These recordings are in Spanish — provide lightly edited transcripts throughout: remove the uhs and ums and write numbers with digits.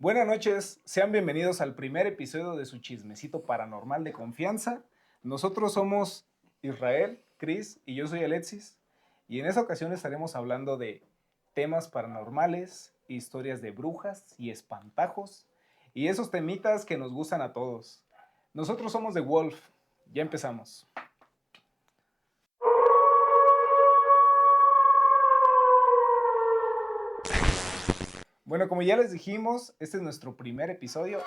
Buenas noches, sean bienvenidos al primer episodio de su chismecito paranormal de confianza. Nosotros somos Israel, Chris y yo soy Alexis. Y en esta ocasión estaremos hablando de temas paranormales, historias de brujas y espantajos y esos temitas que nos gustan a todos. Nosotros somos The Wolf. Ya empezamos. Bueno, como ya les dijimos, este es nuestro primer episodio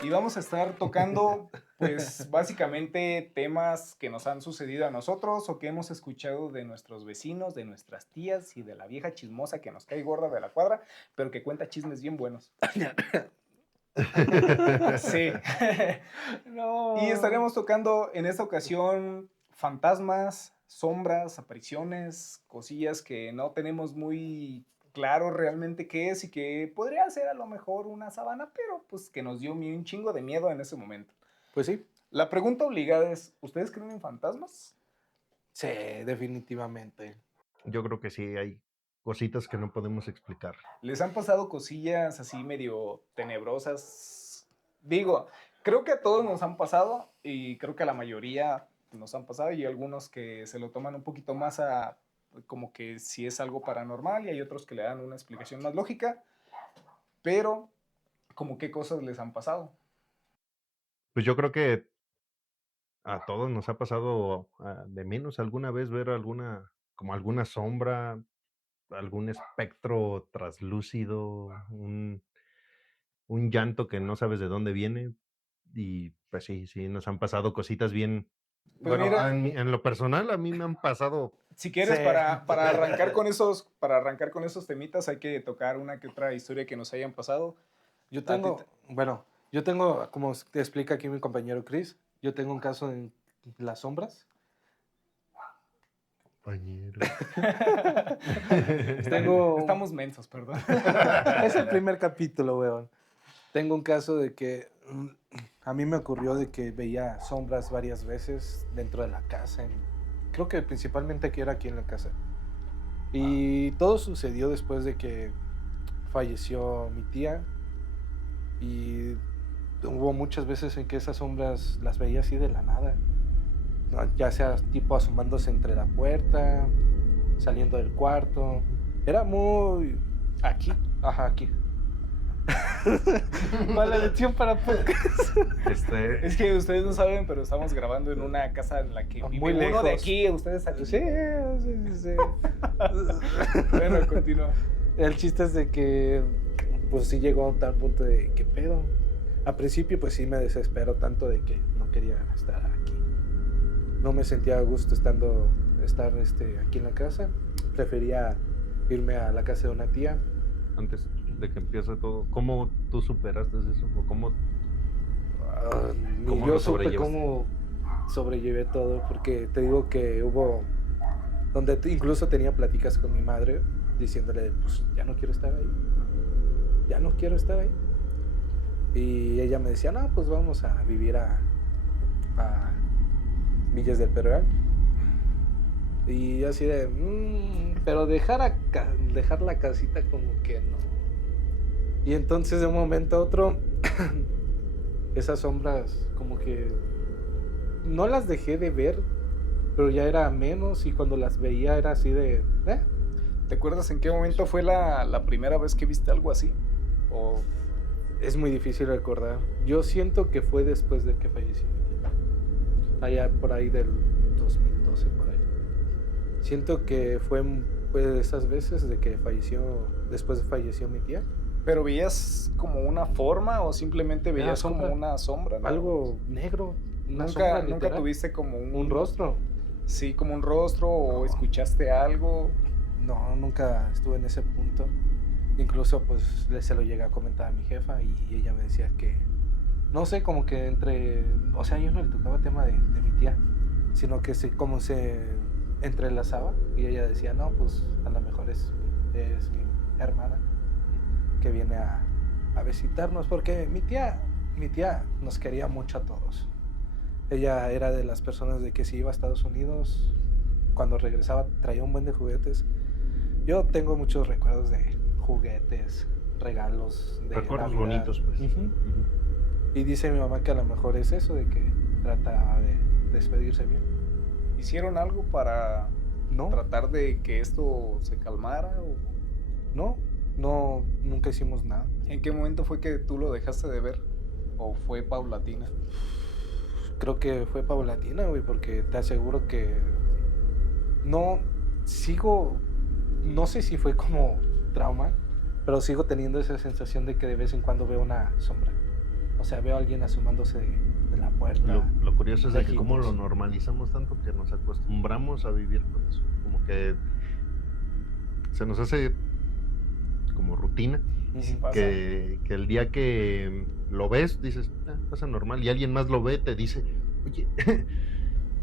y vamos a estar tocando, pues, básicamente temas que nos han sucedido a nosotros o que hemos escuchado de nuestros vecinos, de nuestras tías y de la vieja chismosa que nos cae gorda de la cuadra, pero que cuenta chismes bien buenos. Sí. No. Y estaremos tocando en esta ocasión fantasmas, sombras, apariciones, cosillas que no tenemos muy claro realmente qué es y que podría ser a lo mejor una sabana, pero pues que nos dio un chingo de miedo en ese momento. Pues sí. La pregunta obligada es, ¿ustedes creen en fantasmas? Sí, definitivamente. Yo creo que sí, hay cositas que no podemos explicar. ¿Les han pasado cosillas así medio tenebrosas? Digo, creo que a todos nos han pasado y creo que a la mayoría nos han pasado y hay algunos que se lo toman un poquito más a como que si es algo paranormal y hay otros que le dan una explicación más lógica, pero como qué cosas les han pasado. Pues yo creo que a todos nos ha pasado de menos alguna vez ver como alguna sombra, algún espectro traslúcido, un llanto que no sabes de dónde viene. Y pues sí, nos han pasado cositas bien. Pues Bueno, mira, en lo personal a mí me han pasado. si quieres, Sí. para arrancar con esos temitas hay que tocar una que otra historia que nos hayan pasado. Yo tengo, como te explica aquí mi compañero Chris, yo tengo un caso en las sombras. Compañero. Estamos mensos, perdón. Es el primer capítulo, weón. Tengo un caso de que a mí me ocurrió de que veía sombras varias veces dentro de la casa. Creo que principalmente que era aquí en la casa. Y todo sucedió después de que falleció mi tía. Y hubo muchas veces en que esas sombras las veía así de la nada. ¿No? Ya sea tipo asomándose entre la puerta, saliendo del cuarto. Era muy... Aquí. Ajá, aquí. Mala lección para podcast. Es que ustedes no saben, pero estamos grabando en una casa en la que Muy vive uno lejos. de aquí, ustedes aquí. Sí. Bueno, continúa. El chiste es de que, pues sí llegó a un tal punto de, ¿qué pedo? Al principio, pues sí me desesperó tanto de que no quería estar aquí. No me sentía a gusto estar aquí en la casa. Prefería irme a la casa de una tía. Antes de que empiece todo, ¿cómo tú superaste eso? ¿O cómo Ni ¿Cómo yo lo supe sobrellevaste? cómo sobrellevé todo, porque te digo que hubo, donde incluso tenía pláticas con mi madre, diciéndole, pues ya no quiero estar ahí. Y ella me decía, no, pues vamos a vivir a Villas del Pedregal. Y así de, pero dejar la casita como que no. Y entonces de un momento a otro, esas sombras como que no las dejé de ver, pero ya era menos, y cuando las veía era así de, ¿Te acuerdas en qué momento fue la primera vez que viste algo así? O es muy difícil recordar. Yo siento que fue después de que falleció mi tía. Allá por ahí del 2012, por ahí. Siento que fue de esas veces de que después falleció mi tía. ¿pero veías como una forma o simplemente veías sombra. como una sombra? ¿no? Algo negro. Una sombra Nunca literal. tuviste como Un rostro. Sí, como un rostro o escuchaste algo. No, nunca estuve en ese punto. Incluso pues se lo llegué a comentar a mi jefa y ella me decía que, no sé, como que o sea, yo no le tocaba tema de mi tía, sino que como se entrelazaba, y ella decía, no, pues a lo mejor es mi hermana que viene a visitarnos, porque mi tía nos quería mucho a todos. Ella era de las personas de que si iba a Estados Unidos, cuando regresaba traía un buen de juguetes. Yo tengo muchos recuerdos de juguetes, regalos de Recuerdos Navidad. bonitos, pues. Ujú. Y dice mi mamá que a lo mejor es eso, de que trataba de despedirse bien. ¿Hicieron algo para No, tratar de que esto se calmara? ¿O no, nunca hicimos nada. en qué momento fue que tú lo dejaste de ver? ¿O fue paulatina? Creo que fue paulatina, güey, porque te aseguro que no sé si fue como trauma, pero sigo teniendo esa sensación de que de vez en cuando veo una sombra. O sea, veo a alguien asomándose de la puerta. Lo curioso es de que cómo lejitos. lo normalizamos tanto que nos acostumbramos a vivir con eso. Como que se nos hace como rutina. Y si Ujú. pasa, Que el día que lo ves, dices, pasa normal. Y alguien más lo ve, te dice, oye,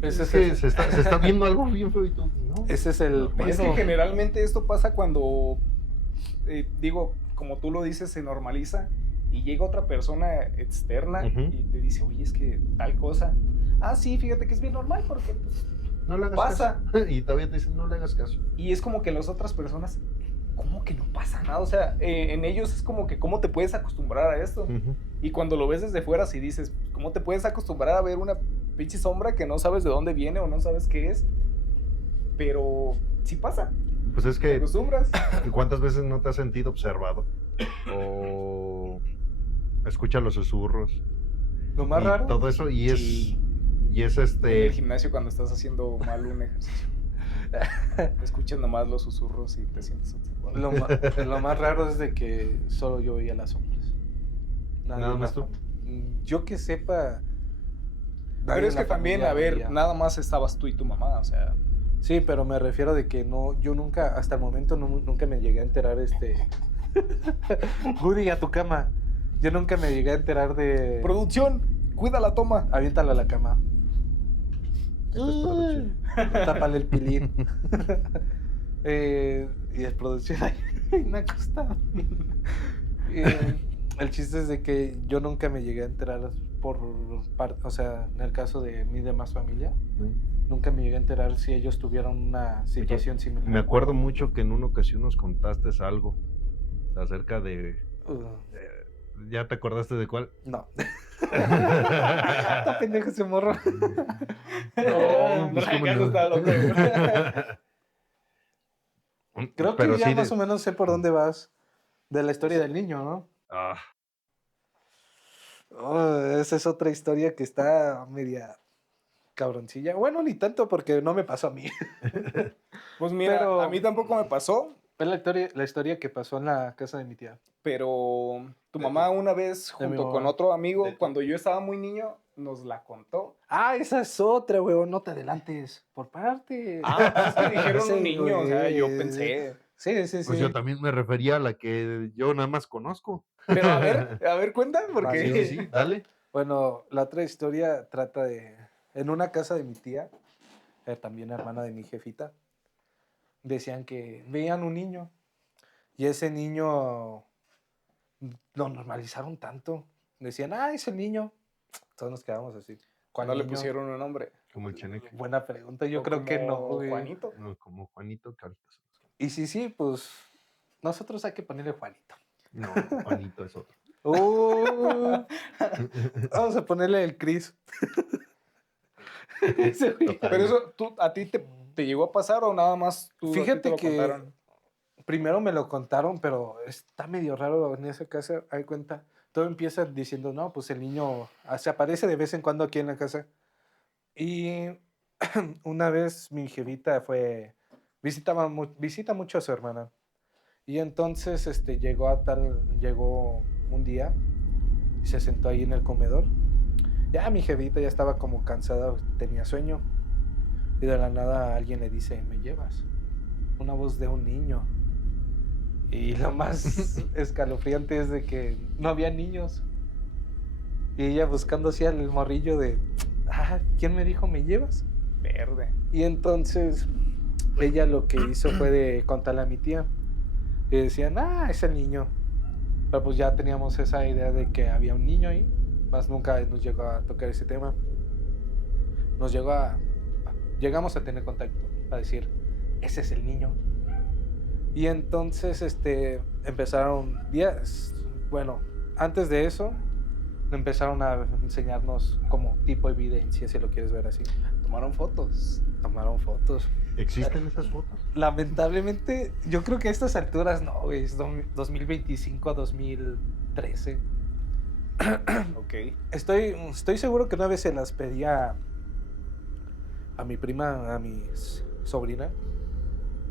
Ese es es que el- se está viendo algo bien feo y tú, no. Ese es el No, es que pedo. generalmente esto pasa cuando, digo, como tú lo dices, se normaliza y llega otra persona externa Ujú. y te dice, oye, es que tal cosa. Ah, sí, fíjate que es bien normal porque pues, No le hagas pasa. caso. Y todavía te dicen, no le hagas caso. Y es como que las otras personas, ¿cómo que no pasa nada? O sea, en ellos es como que, ¿cómo te puedes acostumbrar a esto? Ujú. Y cuando lo ves desde fuera, si dices, ¿cómo te puedes acostumbrar a ver una pinche sombra que no sabes de dónde viene o no sabes qué es? Pero sí pasa, Pues es te que, acostumbras. ¿cuántas veces no te has sentido observado? O escucha los susurros. Lo más y raro. todo eso, y es, Sí. y es En el gimnasio cuando estás haciendo mal un ejercicio. Escuchas nomás los susurros y te sientes observado. Lo más raro es de que solo yo veía las sombras. Nadie Nada en más la tú. Yo que sepa. Pero nadie es en que la también, familia a ver, veía. nada más estabas tú y tu mamá, o sea, Sí, pero me refiero de que no, yo nunca, hasta el momento nunca me llegué a enterar Woody, a tu cama. Yo nunca me llegué a enterar de. producción, cuida la toma. Aviéntala a la cama. Esto es producción. Tápale el pilín. Y es producción ahí me acostado. El chiste es de que yo nunca me llegué a enterar o sea, en el caso de mi demás familia, nunca me llegué a enterar si ellos tuvieron una situación similar. Me acuerdo mucho que en una ocasión nos contaste algo acerca de... ¿Ya te acordaste de cuál? No. Está pendejo ese morro. No, pues cómo Ricardo no. está loco. Creo que Pero ya sí más o menos sé por dónde vas. De la historia del niño, ¿no? Ah, Esa es otra historia que está media cabroncilla. Bueno, ni tanto porque no me pasó a mí. Pues mira, Pero- a mí tampoco me pasó, Es la historia que pasó en la casa de mi tía. pero tu De mamá una vez de mi junto con mamá. otro amigo, De tu- cuando yo estaba muy niño, nos la contó. Ah, esa es otra, weón. No te adelantes. Por parte. Ah, pues es que dijeron Sí, un niño, o sea, yo güey. pensé. Sí, sí, sí. pues yo también me refería a la que yo nada más conozco. Pero a ver, cuenta, porque... Sí, sí, sí, dale. Bueno, la otra historia trata de... En una casa de mi tía, también hermana de mi jefita, decían que veían un niño. Y ese niño lo normalizaron tanto. Decían, es el niño. Todos nos quedamos así. ¿Cuál ¿No le niño? pusieron un nombre? Como el Cheneque. Buena pregunta. Yo ¿O creo que no, como güey. Juanito. No, como Juanito Cartas. Y sí, pues nosotros hay que ponerle Juanito. No, Juanito es otro. Vamos a ponerle el Cris. Ese güey. Total. Pero eso, ¿a ti te llegó a pasar o nada más tú a ti Fíjate te lo que contaron? primero me lo contaron, pero está medio raro en esa casa, hay cuenta. Todo empieza diciendo, no, pues el niño se aparece de vez en cuando aquí en la casa. Y una vez mi jefita visita mucho a su hermana. Y entonces llegó un día y se sentó ahí en el comedor. Ya mi jefita ya estaba como cansada, tenía sueño. Y de la nada alguien le dice, ¿me llevas? Una voz de un niño. Y lo más escalofriante es de que no había niños. Y ella buscando así al morrillo de, ¿quién me dijo me llevas? Verde. Y entonces ella lo que hizo fue de contarle a mi tía. Y decían, es el niño. Pero pues ya teníamos esa idea de que había un niño ahí. Más nunca nos llegó a tocar ese tema. Llegamos a tener contacto, a decir, ese es el niño. Y entonces empezaron días, bueno, antes de eso empezaron a enseñarnos como tipo evidencia, si lo quieres ver así. Tomaron fotos. Tomaron fotos. ¿Existen esas fotos? Lamentablemente, yo creo que a estas alturas no, güey, es 2025 a 2013. Ok. Estoy seguro que una vez se las pedí a mi prima, a mi sobrina,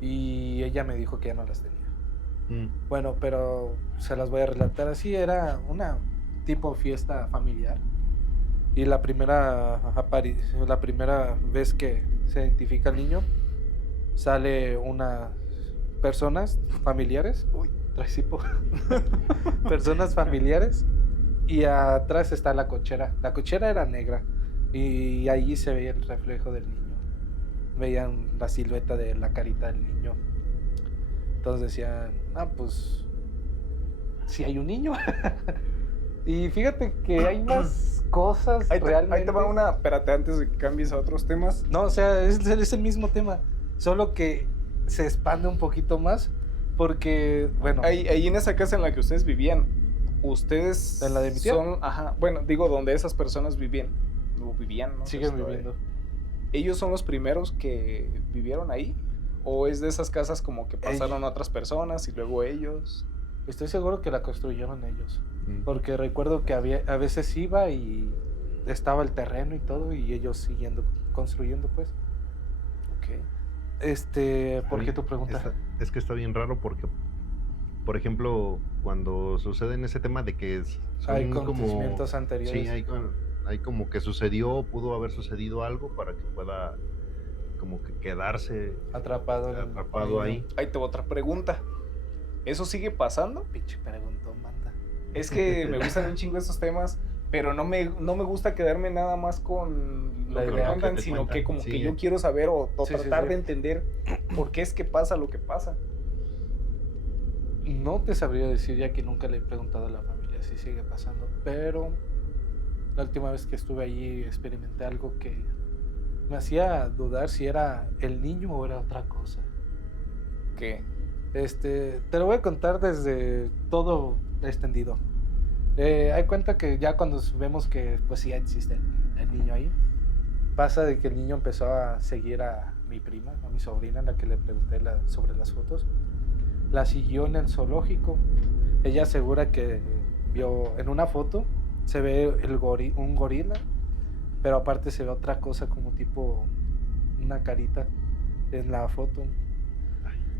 y ella me dijo que ya no las tenía. Bueno, pero se las voy a relatar así. Era una tipo fiesta familiar. Y la primera vez que se identifica al niño, sale unas personas familiares. Uy, traes hipo. Personas familiares. Y atrás está la cochera. La cochera era negra. Y ahí se veía el reflejo del niño. Veían la silueta de la carita del niño. Entonces decían, pues sí hay un niño. Y fíjate que hay más cosas realmente. Ahí te va una, espérate, antes de que cambies a otros temas. No, o sea, es el mismo tema, solo que se expande un poquito más, porque, bueno. Ahí en esa casa en la que ustedes vivían, ustedes ¿En la de mi tía? son, bueno, digo, donde esas personas vivían, ¿no? Siguen viviendo. ¿Ellos son los primeros que vivieron ahí? ¿O es de esas casas como que pasaron otras personas y luego ellos? Estoy seguro que la construyeron ellos. Porque recuerdo que a veces iba y estaba el terreno y todo, y ellos siguiendo construyendo, pues. Ok. ¿Por qué tu pregunta? Es que está bien raro porque, por ejemplo, cuando sucede en ese tema de que hay acontecimientos anteriores. Sí, hay como que pudo haber sucedido algo para que pueda como que quedarse atrapado ahí. Ahí te va otra pregunta. ¿Eso sigue pasando? Pinche preguntón, banda. Es que me gustan un chingo estos temas, pero no me gusta quedarme nada más con lo que me cuentan, sino que como que yo quiero saber o tratar de entender por qué es que pasa lo que pasa. No te sabría decir, ya que nunca le he preguntado a la familia si sigue pasando, pero la última vez que estuve allí experimenté algo que me hacía dudar si era el niño o era otra cosa. ¿Qué? Te lo voy a contar desde todo extendido. Hay cuenta que ya cuando vemos que pues sí existe el niño ahí, pasa de que el niño empezó a seguir a mi prima, a mi sobrina, la que le pregunté sobre las fotos. La siguió en el zoológico. Ella asegura que vio en una foto, se ve un gorila, pero aparte se ve otra cosa como tipo una carita en la foto.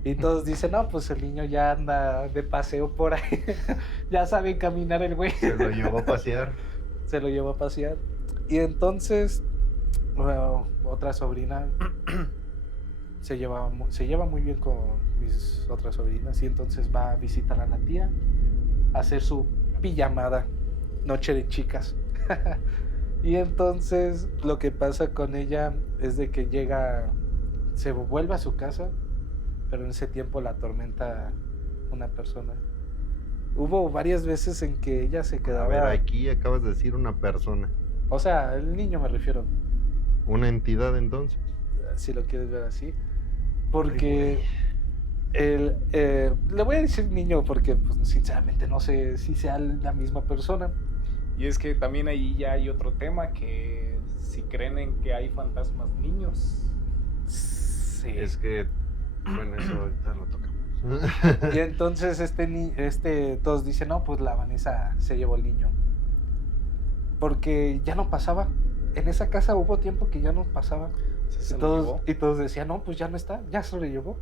Y todos dicen, no, pues el niño ya anda de paseo por ahí. Ya sabe caminar el güey. Se lo llevó a pasear. Se lo llevó a pasear. Y entonces, otra sobrina se lleva muy bien con mis otras sobrinas. Y entonces va a visitar a la tía, a hacer su pijamada, noche de chicas. Y entonces lo que pasa con ella es de que se vuelve a su casa, pero en ese tiempo la atormenta una persona. Hubo varias veces en que ella se quedaba... A ver, aquí acabas de decir una persona. O sea, el niño me refiero. ¿Una entidad entonces? Si lo quieres ver así. Porque... le voy a decir niño porque pues, sinceramente no sé si sea la misma persona. Y es que también ahí ya hay otro tema, que si creen en que hay fantasmas niños. Sí. Es que... Bueno, eso ahorita lo tocamos. Y entonces todos dicen, no, pues la Vanessa se llevó el niño. Porque ya no pasaba. En esa casa hubo tiempo que ya no pasaba. Y todos decían, no, pues ya no está, ya se lo llevó.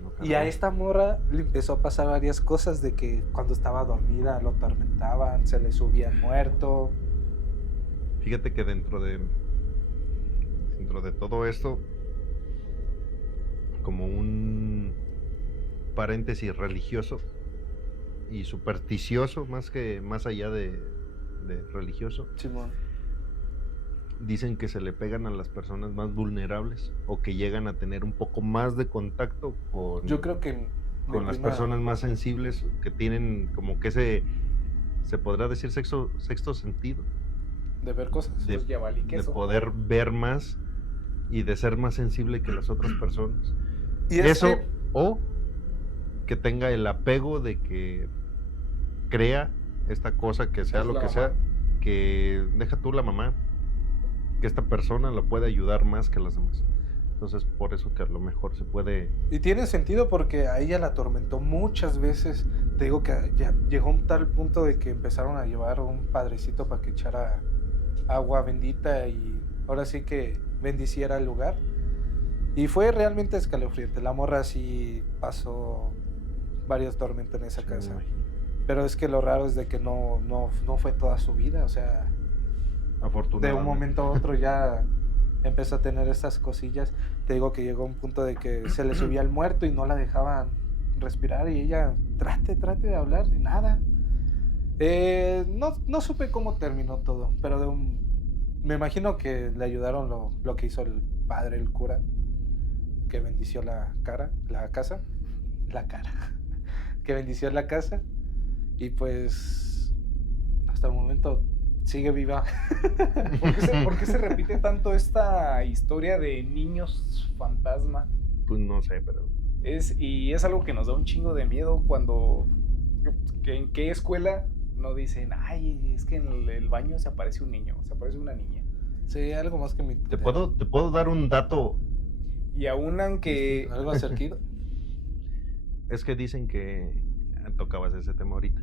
No, y a esta morra le empezó a pasar varias cosas, de que cuando estaba dormida lo atormentaban, se le subía el muerto. Fíjate que dentro de todo esto, como un paréntesis religioso y supersticioso, más allá de religioso, Simón. Dicen que se le pegan a las personas más vulnerables o que llegan a tener un poco más de contacto con, yo creo que con las personas más sensibles, que tienen como que se podrá decir sexto sentido. De ver cosas. De poder ver más y de ser más sensible que las otras personas. ¿Y eso o que tenga el apego de que crea esta cosa, que sea Es lo la que mamá. sea, que deja tú la mamá, que esta persona la puede ayudar más que las demás. Entonces, por eso que a lo mejor se puede... Y tiene sentido porque a ella la atormentó muchas veces. Te digo que ya llegó a un tal punto de que empezaron a llevar un padrecito para que echara agua bendita y ahora sí que bendiciera el lugar. Y fue realmente escalofriante. La morra sí pasó varios tormentos en esa Sí, me casa. imagino. Pero es que lo raro es de que no fue toda su vida. O sea, de Afortunadamente. un momento a otro ya empezó a tener estas cosillas. Te digo que llegó a un punto de que se le subía el muerto y no la dejaban respirar y ella trate de hablar y nada. No supe cómo terminó todo, pero me imagino que le ayudaron lo que hizo el padre, el cura, que bendició la casa, que bendició la casa y pues hasta el momento sigue viva. ¿Por qué se repite tanto esta historia de niños fantasma? Pues no sé, pero... Y es algo que nos da un chingo de miedo cuando... ¿En qué escuela no dicen, ay, es que en el baño se aparece un niño, se aparece una niña? Sí, algo más que mi... Te puedo dar un dato. Y aún aunque... Algo acerquido. Es que dicen que... Tocabas ese tema ahorita.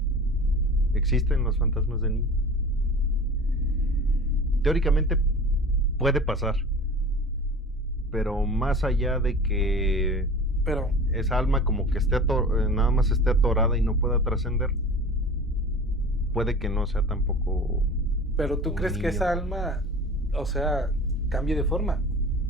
¿Existen los fantasmas de niños? Teóricamente puede pasar. Pero más allá de que Pero esa alma como que nada más esté atorada y no pueda trascender, puede que no sea tampoco... Pero tú un crees que niño. esa alma, o sea, cambie de forma.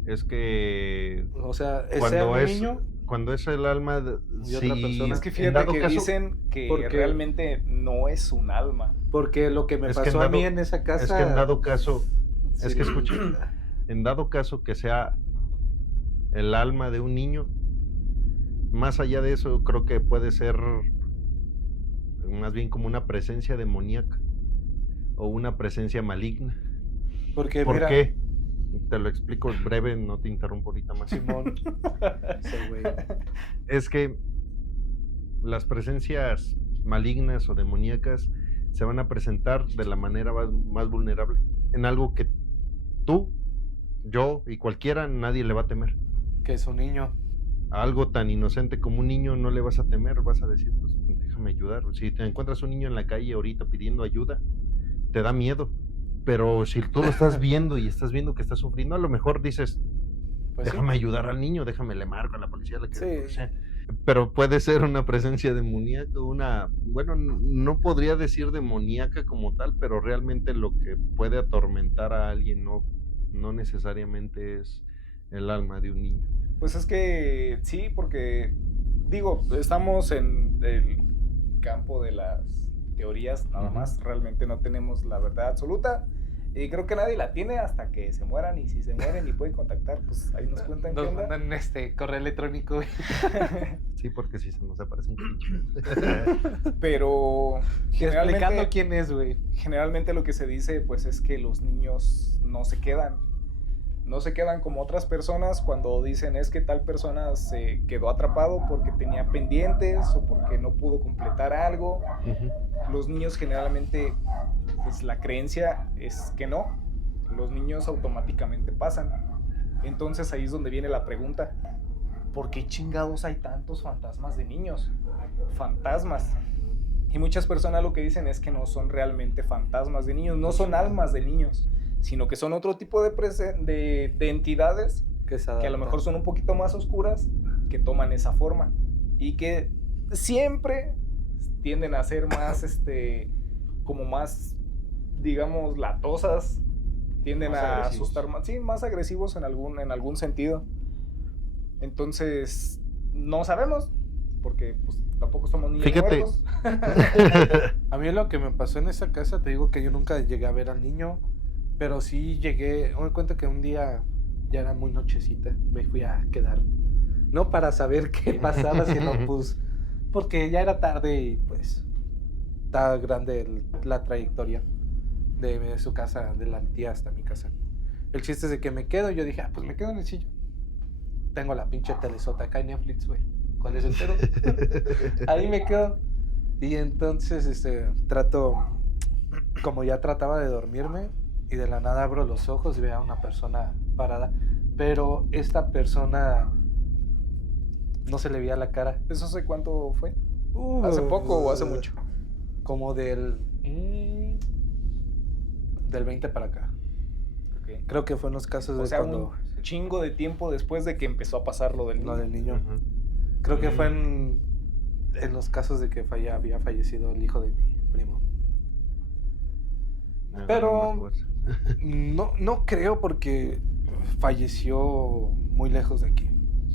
Es que O sea, sea cuando un es niño cuando es el alma y otra persona. Es que en fíjate dado que caso, dicen que porque- realmente no es un alma. porque lo que me Es que pasó a mí en esa casa. es que en dado caso, sí. es que escucha, en dado caso que sea el alma de un niño, más allá de eso creo que puede ser más bien como una presencia demoníaca o una presencia maligna. Porque ¿Por mira, qué? Te lo explico breve, no te interrumpo ahorita más. Simón, ese güey. Es que las presencias malignas o demoníacas se van a presentar de la manera más vulnerable, en algo que tú, yo y cualquiera, nadie le va a temer. Que es un niño. A algo tan inocente como un niño no le vas a temer, vas a decir, pues déjame ayudar. Si te encuentras un niño en la calle ahorita pidiendo ayuda, te da miedo. Pero si tú lo estás viendo y estás viendo que está sufriendo, a lo mejor dices, Pues déjame sí. ayudar al niño, déjame le marco a la policía, Sí. o sea, pero puede ser una presencia demoníaca, bueno, no podría decir demoníaca como tal, pero realmente lo que puede atormentar a alguien no necesariamente es el alma de un niño. Pues es que sí, porque digo, estamos en el campo de las teorías nada más, realmente no tenemos la verdad absoluta. Y creo que nadie la tiene hasta que se mueran, y si se mueren y pueden contactar, pues ahí nos cuentan qué Nos onda. mandan correo electrónico. Sí, porque si se nos aparecen clichés. Pero Explicando quién es, güey. generalmente lo que se dice pues es que los niños no se quedan como otras personas cuando dicen es que tal persona se quedó atrapado porque tenía pendientes o porque no pudo completar algo. Los niños generalmente, pues la creencia es que no, los niños automáticamente pasan. Entonces ahí es donde viene la pregunta, ¿por qué chingados hay tantos fantasmas de niños? Fantasmas. Y muchas personas lo que dicen es que no son realmente fantasmas de niños, no son almas de niños, sino que son otro tipo de entidades Que a lo mejor son un poquito más oscuras, que toman esa forma y que siempre tienden a ser más, como más, digamos, latosas, tienden Más a agresivos. asustar más, sí, más agresivos en algún sentido. Entonces, no sabemos, porque pues tampoco somos niños Fíjate. muertos. A mí lo que me pasó en esa casa, te digo que yo nunca llegué a ver al niño, pero sí llegué, me cuenta que un día ya era muy nochecita, me fui a quedar, no para saber qué pasaba, sino pues, porque ya era tarde y pues estaba grande la trayectoria de su casa, de la tía hasta mi casa. El chiste es de que me quedo, yo dije, pues me quedo en el sillón. Tengo la pinche telesota acá en Netflix, güey, ¿cuál es el pedo? Ahí me quedo. Y entonces como ya trataba de dormirme, y de la nada abro los ojos y veo a una persona parada, pero esta persona no se le veía la cara. ¿Eso hace cuánto fue? ¿Hace poco o hace mucho? Como del 20 para acá. Okay. Creo que fue en los casos de cuando... un chingo de tiempo después de que empezó a pasar lo del niño. Lo del niño. Creo que fue en los casos de que había fallecido el hijo de mi primo. Pero no creo, porque falleció muy lejos de aquí.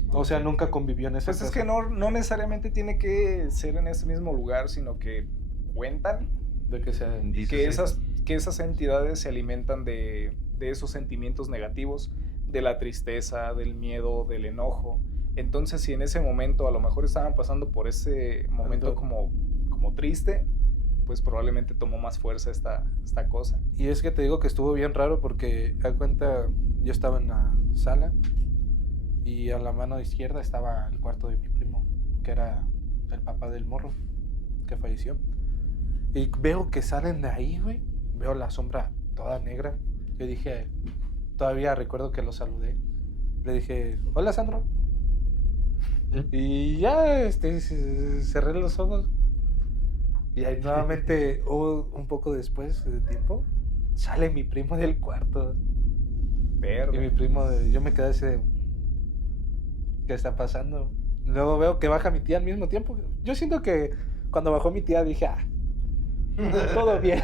O sea, nunca convivió en esa casa. Pues es que no necesariamente tiene que ser en ese mismo lugar, sino que cuentan de que esas entidades se alimentan de esos sentimientos negativos, de la tristeza, del miedo, del enojo. Entonces, si en ese momento a lo mejor estaban pasando por ese momento como triste, pues probablemente tomó más fuerza esta cosa. Y es que te digo que estuvo bien raro, porque a cuenta, yo estaba en la sala y a la mano izquierda estaba el cuarto de mi primo, que era el papá del morro que falleció. Y veo que salen de ahí, güey. Veo la sombra toda negra. Yo dije, todavía recuerdo que lo saludé. Le dije, hola, Sandro. Y ya cerré los ojos. Y ahí nuevamente, un poco después de tiempo, sale mi primo del cuarto. Verde. Y mi primo, yo me quedé así de, ¿qué está pasando? Luego veo que baja mi tía al mismo tiempo. Yo siento que cuando bajó mi tía dije, todo bien.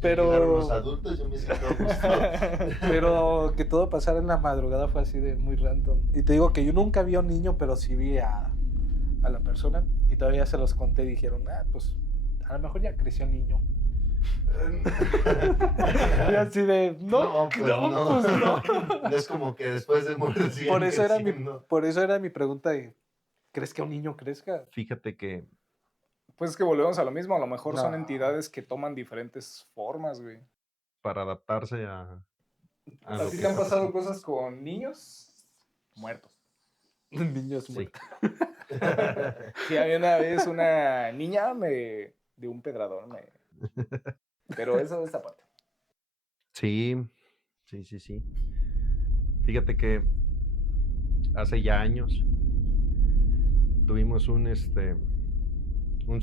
Pero los adultos, yo me siento a gusto. Pero que todo pasara en la madrugada fue así de muy random. Y te digo que yo nunca vi a un niño, pero sí vi a la persona. Y todavía se los conté y dijeron, pues a lo mejor ya creció el niño. Y así de, no. No es como que después de morir siguen por eso era mi pregunta de, ¿crees que un niño crezca? Fíjate que... Pues es que volvemos a lo mismo, a lo mejor son entidades que toman diferentes formas, güey. Para adaptarse a ¿A ti te han pasado cosas con niños muertos? Niños muertos. Sí, había una vez una niña de un pedrador, pero eso de esta parte. Sí. Fíjate que hace ya años tuvimos un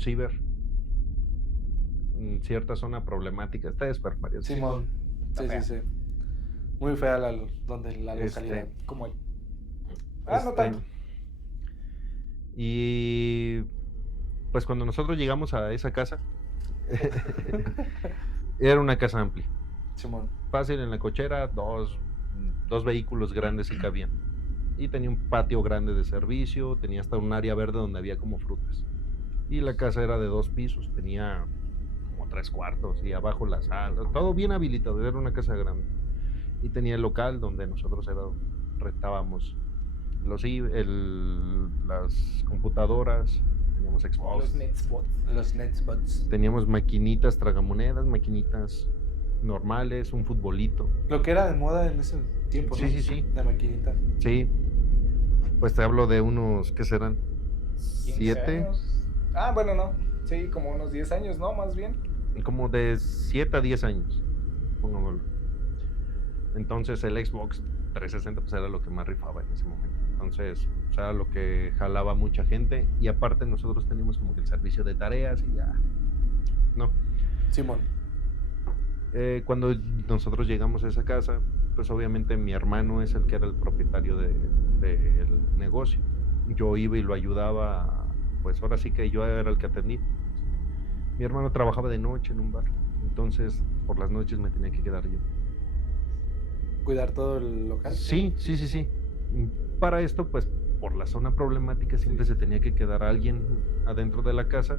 ciber en cierta zona problemática. Está desperpariado. Simón. Sí. Muy fea la localidad. Como el... no tanto. Y pues cuando nosotros llegamos a esa casa, era una casa amplia. Simón. Fácil, en la cochera, dos vehículos grandes sí cabían. Y tenía un patio grande de servicio, tenía hasta un área verde donde había como frutas. Y la casa era de 2 pisos, tenía como 3 cuartos y abajo la sala, todo bien habilitado, era una casa grande. Y tenía el local donde nosotros rentábamos las computadoras, teníamos Xbox. Los Netspots. Teníamos maquinitas tragamonedas, maquinitas normales, un futbolito. Lo que era de moda en ese tiempo, ¿no? Sí. La maquinita. Sí. Pues te hablo de unos, ¿qué serán? 7. Bueno, no. Sí, como unos 10 años, ¿no? Más bien. Como de 7 a 10 años, pongámoslo. Entonces el Xbox 360 pues era lo que más rifaba en ese momento. Entonces, o sea, lo que jalaba mucha gente. Y aparte nosotros teníamos como que el servicio de tareas y ya. ¿No? Simón. Cuando nosotros llegamos a esa casa, pues obviamente mi hermano es el que era el propietario del negocio. Yo iba y lo ayudaba, pues ahora sí que yo era el que atendía. Mi hermano trabajaba de noche en un bar, entonces por las noches me tenía que quedar yo. ¿Cuidar todo el local? Sí. Para esto, pues por la zona problemática siempre se tenía que quedar alguien adentro de la casa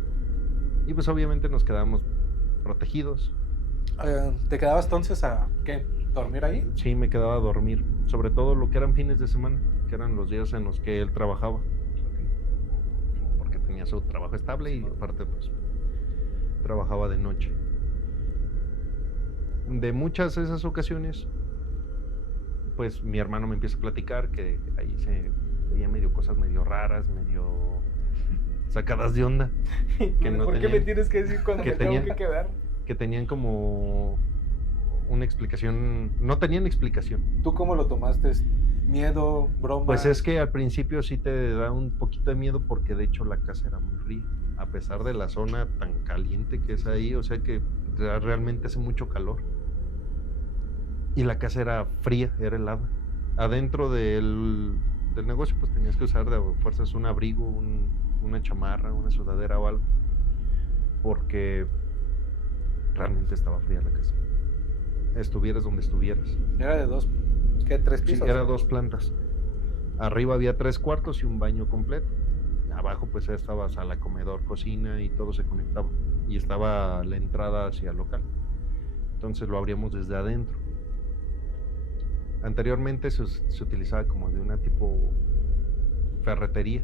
y pues obviamente nos quedábamos protegidos. ¿Te quedabas entonces a dormir ahí? Sí, me quedaba a dormir, sobre todo lo que eran fines de semana, que eran los días en los que él trabajaba, porque tenía su trabajo estable y aparte pues trabajaba de noche. De muchas de esas ocasiones, pues mi hermano me empieza a platicar que ahí veía medio cosas medio raras, medio sacadas de onda. Que no ¿Por qué tenían- me tienes que decir cuando que me tengo tenían- que quedar? que tenían como una explicación, no tenían explicación. ¿Tú cómo lo tomaste? ¿Miedo? ¿Broma? Pues es que al principio sí te da un poquito de miedo porque de hecho la casa era muy fría, a pesar de la zona tan caliente que es ahí, o sea que realmente hace mucho calor. Y la casa era fría, era helada. Adentro del negocio pues tenías que usar de fuerzas un abrigo, una chamarra, una sudadera o algo, porque realmente estaba fría la casa. Estuvieras donde estuvieras. Era de dos, ¿qué? ¿Tres Sí, pisos? era 2 plantas. Arriba había 3 cuartos y un baño completo. Abajo pues estaba sala, comedor, cocina y todo se conectaba. Y estaba la entrada hacia el local. Entonces lo abríamos desde adentro. Anteriormente se utilizaba como de una tipo ferretería.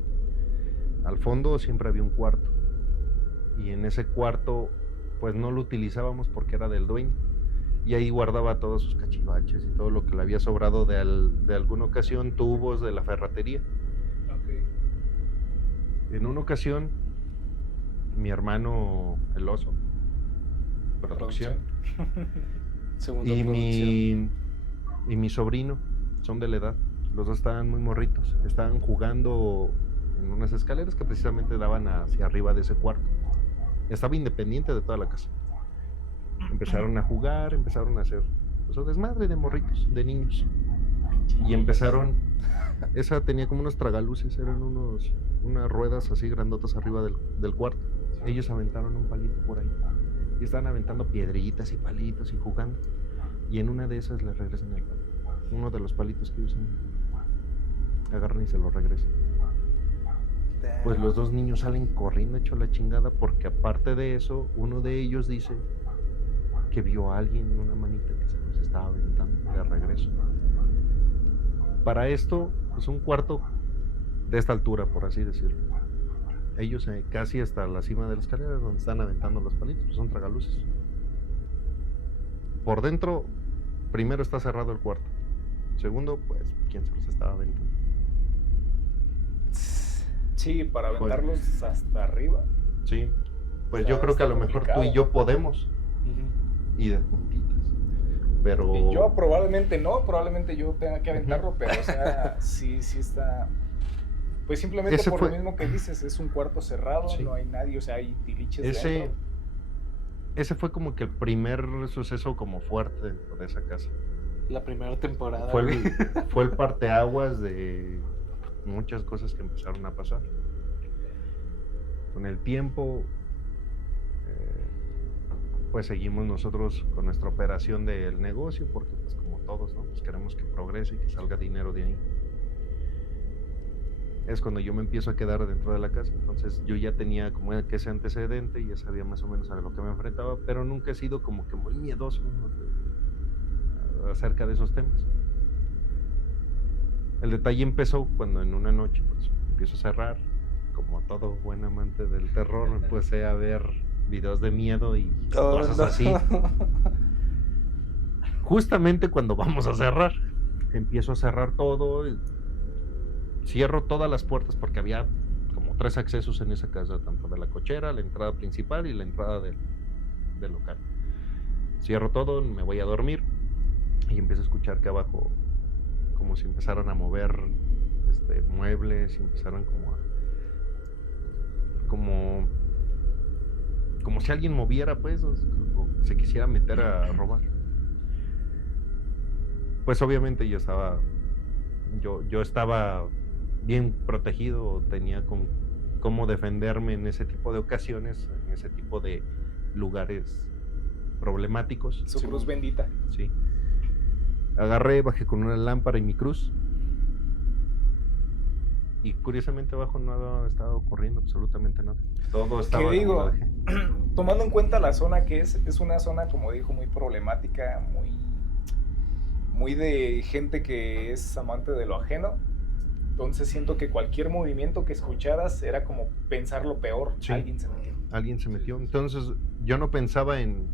Al fondo siempre había un cuarto. Y en ese cuarto pues no lo utilizábamos porque era del dueño. Y ahí guardaba todos sus cachivaches y todo lo que le había sobrado de alguna ocasión, tubos de la ferretería. En una ocasión, mi hermano, el oso, producción, Segundo y producción. mi sobrino, son de la edad. Los dos estaban muy morritos. Estaban jugando en unas escaleras que precisamente daban hacia arriba de ese cuarto. Estaba independiente de toda la casa. Empezaron a jugar, empezaron a hacer pues, un desmadre de morritos, de niños. Y empezaron, esa tenía como unos tragaluces, eran unas ruedas así grandotas arriba del cuarto. Ellos aventaron un palito por ahí. Y estaban aventando piedritas y palitos y jugando. Y en una de esas les regresan el palito. Uno de los palitos que usan, agarran y se lo regresan. Pues los dos niños salen corriendo hecho la chingada porque aparte de eso, uno de ellos dice que vio a alguien, una manita que se los estaba aventando de regreso. Para esto, pues un cuarto de esta altura, por así decirlo. Ellos casi hasta la cima de la escalera donde están aventando los palitos, pues son tragaluces. Por dentro, primero está cerrado el cuarto. Segundo, pues, ¿quién se los estaba aventando? Sí, para aventarlos hasta arriba. Sí, pues Está- yo creo que a está lo mejor tú complicado. y yo podemos. Ujú. Y de puntitas. Pero... Y yo probablemente no, probablemente yo tenga que aventarlo, pero o sea, sí está... Pues simplemente Ese por fue- lo mismo que dices, es un cuarto cerrado, Sí. no hay nadie, o sea, hay tiliches Ese dentro. fue como que el primer suceso como fuerte dentro de esa casa. La primera temporada. Fue güey. fue el parteaguas de muchas cosas que empezaron a pasar. Con el tiempo, pues seguimos nosotros con nuestra operación del negocio, porque pues como todos, ¿no? Pues queremos que progrese y que salga dinero de ahí. Es cuando yo me empiezo a quedar dentro de la casa, entonces yo ya tenía como que ese antecedente y ya sabía más o menos a lo que me enfrentaba, pero nunca he sido como que muy miedoso, ¿no? Acerca de esos temas. El detalle empezó cuando en una noche pues empiezo a cerrar, como todo buen amante del terror, me empecé a ver videos de miedo y Oh, cosas no. así. Justamente cuando vamos a cerrar, empiezo a cerrar todo, cierro todas las puertas porque había como 3 accesos en esa casa, tanto de la cochera, la entrada principal y la entrada del local. Cierro todo, me voy a dormir y empiezo a escuchar que abajo como si empezaran a mover muebles y empezaron como si alguien moviera pues o se quisiera meter a robar. Pues obviamente yo estaba bien protegido, tenía cómo defenderme en ese tipo de ocasiones, en ese tipo de lugares problemáticos. Su cruz bendita. Sí. Agarré, bajé con una lámpara y mi cruz. Y curiosamente abajo no estaba ocurriendo absolutamente nada. Todo estaba ¿Qué digo? como lo dejé. Tomando en cuenta la zona que es una zona, como dijo, muy problemática, muy de gente que es amante de lo ajeno. Entonces siento que cualquier movimiento que escucharas era como pensar lo peor. Sí. Alguien se metió. Alguien se metió. Entonces yo no pensaba en,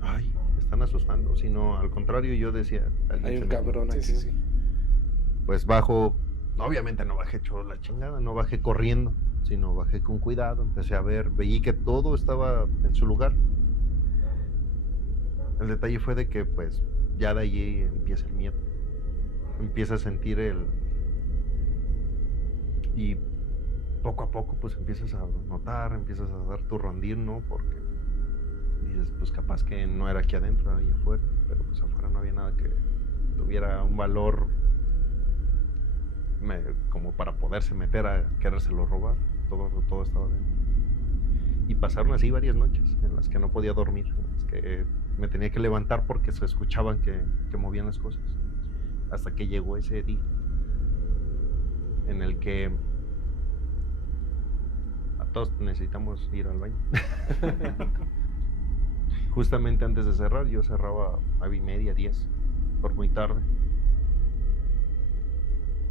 ay, me están asustando, sino al contrario yo decía, alguien Hay se un metió. cabrón aquí. Sí. Pues bajo, obviamente no bajé hecho la chingada, no bajé corriendo, sino bajé con cuidado, empecé a ver, veí que todo estaba en su lugar. El detalle fue de que pues ya de allí empieza el miedo, empieza a sentir y poco a poco pues empiezas a notar, empiezas a dar tu rondín, ¿no? Porque dices, pues capaz que no era aquí adentro, era ahí afuera, pero pues afuera no había nada que tuviera un valor como para poderse meter a querérselo robar, todo estaba dentro. Y pasaron así varias noches en las que no podía dormir, en las que me tenía que levantar porque se escuchaban que movían las cosas, hasta que llegó ese día en el que a todos necesitamos ir al baño. Justamente antes de cerrar, yo cerraba a 9:30, 10, por muy tarde.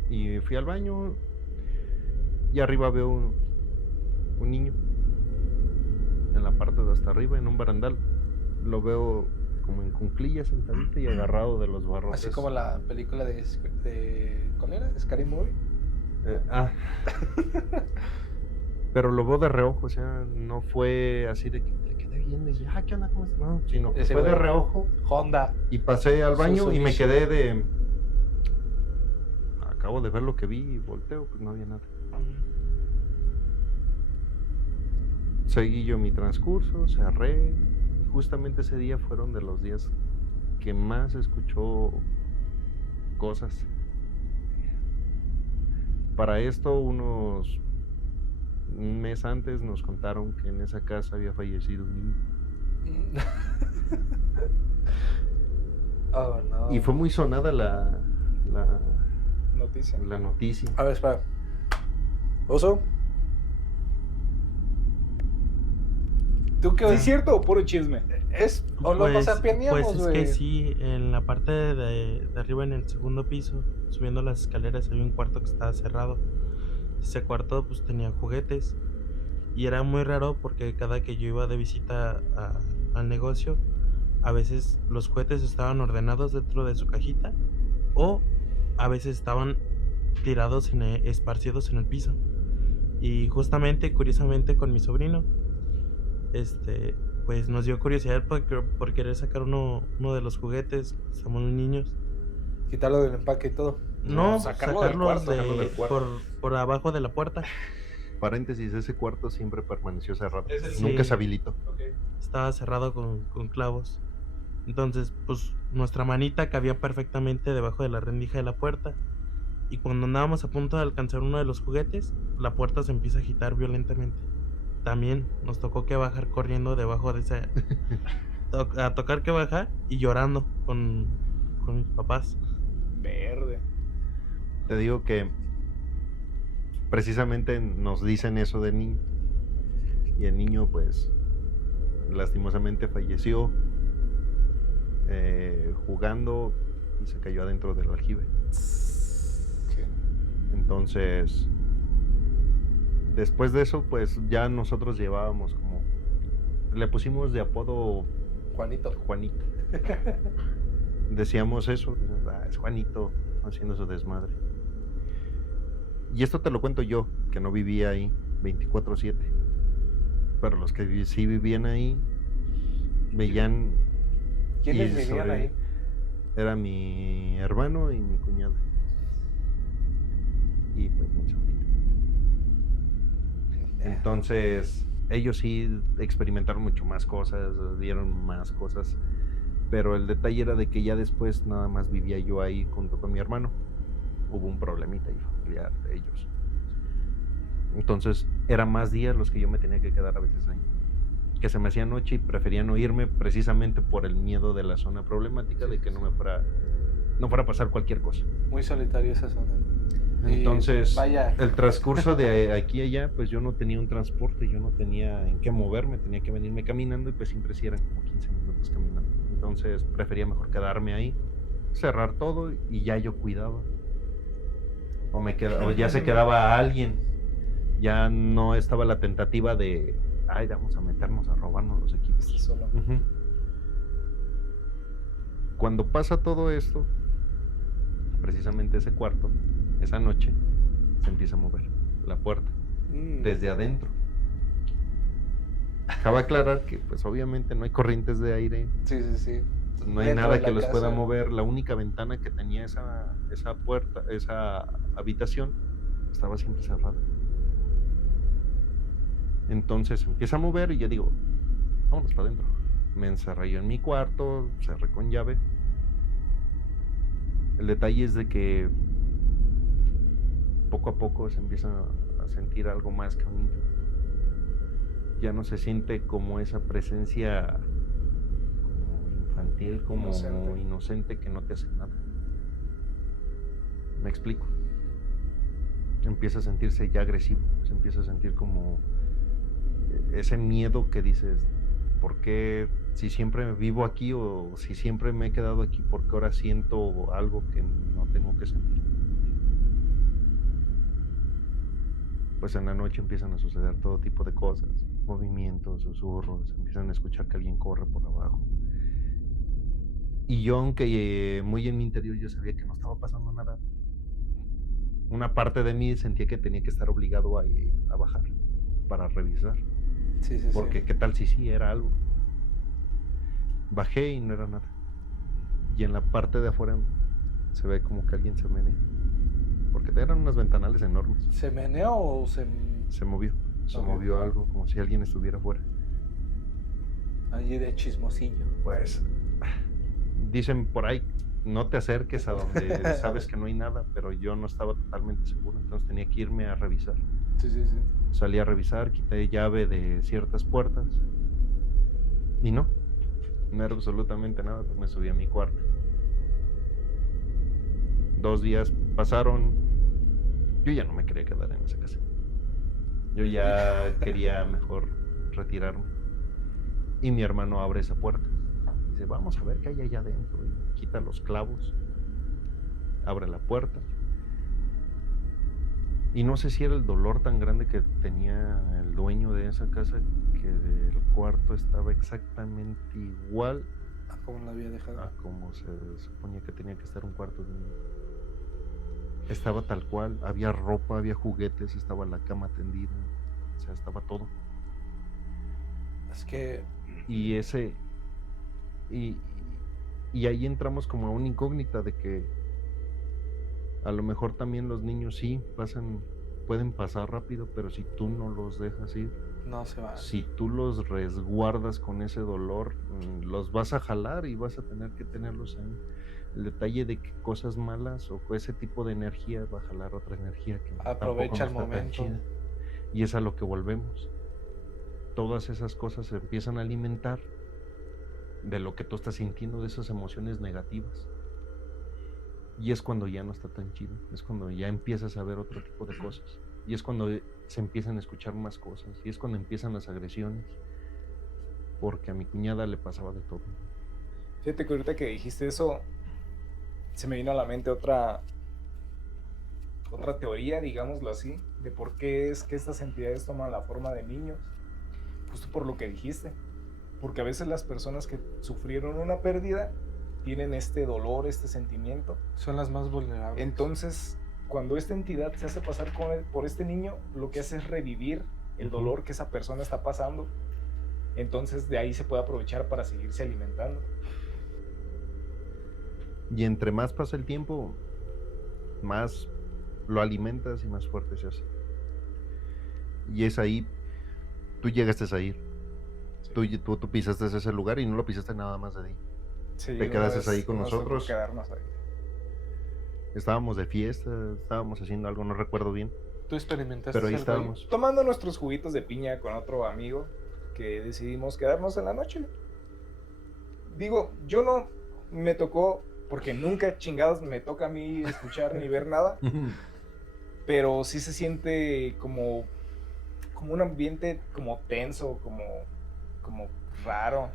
Y fui al baño y arriba veo un niño en la parte de hasta arriba, en un barandal. Lo veo como en cuclillas, sentadito y agarrado de los barrotes. Así como la película de ¿cuál era? Scary Movie. Pero lo veo de reojo, o sea, no fue así de que le quedé viendo y dije, ¿qué onda? ¿Cómo estás? No, sino que fue de reojo. Honda. Y pasé al baño y me quedé de... Acabo de ver lo que vi y volteo, pues no había nada. Seguí yo mi transcurso, cerré, y justamente ese día fueron de los días que más escuchó cosas. Para esto, un mes antes nos contaron que en esa casa había fallecido un niño. Oh, no. Y fue muy sonada la Noticia. A ver, espera. Oso. ¿Tú qué ¿Sí oís? es cierto o puro chisme? O lo nos apianeamos, Pues es güey. que sí, en la parte de arriba, en el segundo piso, subiendo las escaleras, había un cuarto que estaba cerrado. Ese cuarto pues tenía juguetes y era muy raro porque cada que yo iba de visita al negocio, a veces los juguetes estaban ordenados dentro de su cajita o a veces estaban tirados, esparcidos en el piso. Y justamente, curiosamente, con mi sobrino, pues nos dio curiosidad por querer sacar uno de los juguetes. Somos muy niños. Quitarlo del empaque y todo. No, sacarlo del sacarlos cuarto, del cuarto. por abajo de la puerta. Paréntesis, ese cuarto siempre permaneció cerrado. Sí. Nunca se habilitó. Estaba cerrado con clavos. Entonces, pues nuestra manita cabía perfectamente debajo de la rendija de la puerta. Y cuando andábamos a punto de alcanzar uno de los juguetes, la puerta se empieza a agitar violentamente. También nos tocó que bajar corriendo debajo de esa... a tocar que bajar y llorando con mis papás. Verde. Te digo que precisamente nos dicen eso de niño. Y el niño, pues, lastimosamente falleció jugando y se cayó adentro del aljibe. Entonces, después de eso, pues ya nosotros llevábamos como... Le pusimos de apodo Juanito. Juanito. Decíamos eso, es Juanito haciendo su desmadre. Y esto te lo cuento yo, que no vivía ahí 24/7. Pero los que sí vivían ahí, veían... ¿Quiénes y vivían ahí? Era mi hermano y mi cuñada. Y pues mi sobrino. Entonces, ellos sí experimentaron mucho más cosas, vieron más cosas. Pero el detalle era de que ya después nada más vivía yo ahí junto con mi hermano. Hubo un problemita ahí familiar de ellos. Entonces, eran más días los que yo me tenía que quedar a veces ahí. Que se me hacía noche y prefería no irme precisamente por el miedo de la zona problemática, de que no fuera a pasar cualquier cosa. Muy solitario esa zona. Entonces, vaya. el transcurso de aquí a allá, pues yo no tenía un transporte, yo no tenía en qué moverme, tenía que venirme caminando y pues siempre sí eran como 15 minutos caminando. Entonces, prefería mejor quedarme ahí, cerrar todo y ya yo cuidaba. O ya se quedaba alguien. Ya no estaba la tentativa de, vamos a meternos a robarnos los equipos. Solo. Cuando pasa todo esto, precisamente ese cuarto, esa noche, se empieza a mover la puerta desde adentro. Cabe aclarar que pues obviamente no hay corrientes de aire, Sí. no hay Dentro nada de que la los pueda casa. mover. La única ventana que tenía esa puerta, esa habitación, estaba siempre cerrada. Entonces empieza a mover y yo digo, vámonos para adentro. Me encerré yo en mi cuarto, cerré con llave. El detalle es de que poco a poco se empieza a sentir algo más que un niño. Ya no se siente como esa presencia como infantil, como inocente que no te hace nada. ¿Me explico? Empieza a sentirse ya agresivo, se empieza a sentir como ese miedo que dices, ¿por qué si siempre vivo aquí o si siempre me he quedado aquí, por qué ahora siento algo que no tengo que sentir? Pues en la noche empiezan a suceder todo tipo de cosas, movimientos, susurros, empiezan a escuchar que alguien corre por abajo. Y yo, aunque muy en mi interior yo sabía que no estaba pasando nada, una parte de mí sentía que tenía que estar obligado a bajar para revisar. Sí. Porque qué tal si sí era algo. Bajé y no era nada. Y en la parte de afuera se ve como que alguien se menea. Porque eran unas ventanales enormes. ¿Se meneó o se...? Se movió. Se Ok. movió algo como si alguien estuviera afuera. Allí de chismosillo. Pues dicen por ahí, no te acerques a donde sabes que no hay nada, pero yo no estaba totalmente seguro, entonces tenía que irme a revisar. Sí. Salí a revisar, quité llave de ciertas puertas y no era absolutamente nada, pues me subí a mi cuarto. 2 días pasaron, yo ya no me quería quedar en esa casa. Yo ya quería mejor retirarme. Y mi hermano abre esa puerta. Dice, vamos a ver qué hay allá adentro. Y quita los clavos, abre la puerta. Y no sé si era el dolor tan grande que tenía el dueño de esa casa, que el cuarto estaba exactamente igual Ah, ¿cómo la había dejado? a como se suponía que tenía que estar un cuarto de niño. Estaba tal cual, había ropa, había juguetes, estaba la cama tendida, o sea, estaba todo. Es que... Y y ahí entramos como a una incógnita de que a lo mejor también los niños sí pueden pasar rápido, pero si tú no los dejas ir, no se va. si tú los resguardas con ese dolor, los vas a jalar y vas a tener que tenerlos ahí. El detalle de que cosas malas o ese tipo de energía va a jalar otra energía que Aprovecha el tampoco no está tan momento. chida. Y es a lo que volvemos. Todas esas cosas se empiezan a alimentar de lo que tú estás sintiendo, de esas emociones negativas. Y es cuando ya no está tan chido, es cuando ya empiezas a ver otro tipo de cosas. Y es cuando se empiezan a escuchar más cosas. Y es cuando empiezan las agresiones. Porque a mi cuñada le pasaba de todo. Fíjate que ahorita que dijiste eso, se me vino a la mente otra teoría, digámoslo así, de por qué es que estas entidades toman la forma de niños. Justo por lo que dijiste. Porque a veces las personas que sufrieron una pérdida tienen este dolor, este sentimiento. Son las más vulnerables. Entonces, cuando esta entidad se hace pasar por este niño, lo que hace es revivir el dolor que esa persona está pasando. Entonces, de ahí se puede aprovechar para seguirse alimentando. Y entre más pasa el tiempo, más lo alimentas y más fuerte se hace. Y es ahí, tú llegaste a ir. Sí. Tú pisaste ese lugar y no lo pisaste nada más de ahí. Sí, te quedaste ahí con nosotros. Quedarnos ahí. Estábamos de fiesta, estábamos haciendo algo, no recuerdo bien. Tú experimentaste. Pero ahí estábamos. Tomando nuestros juguitos de piña con otro amigo que decidimos quedarnos en la noche. Digo, yo no me tocó, porque nunca chingados me toca a mí escuchar ni ver nada. Pero sí se siente como un ambiente como tenso, como raro.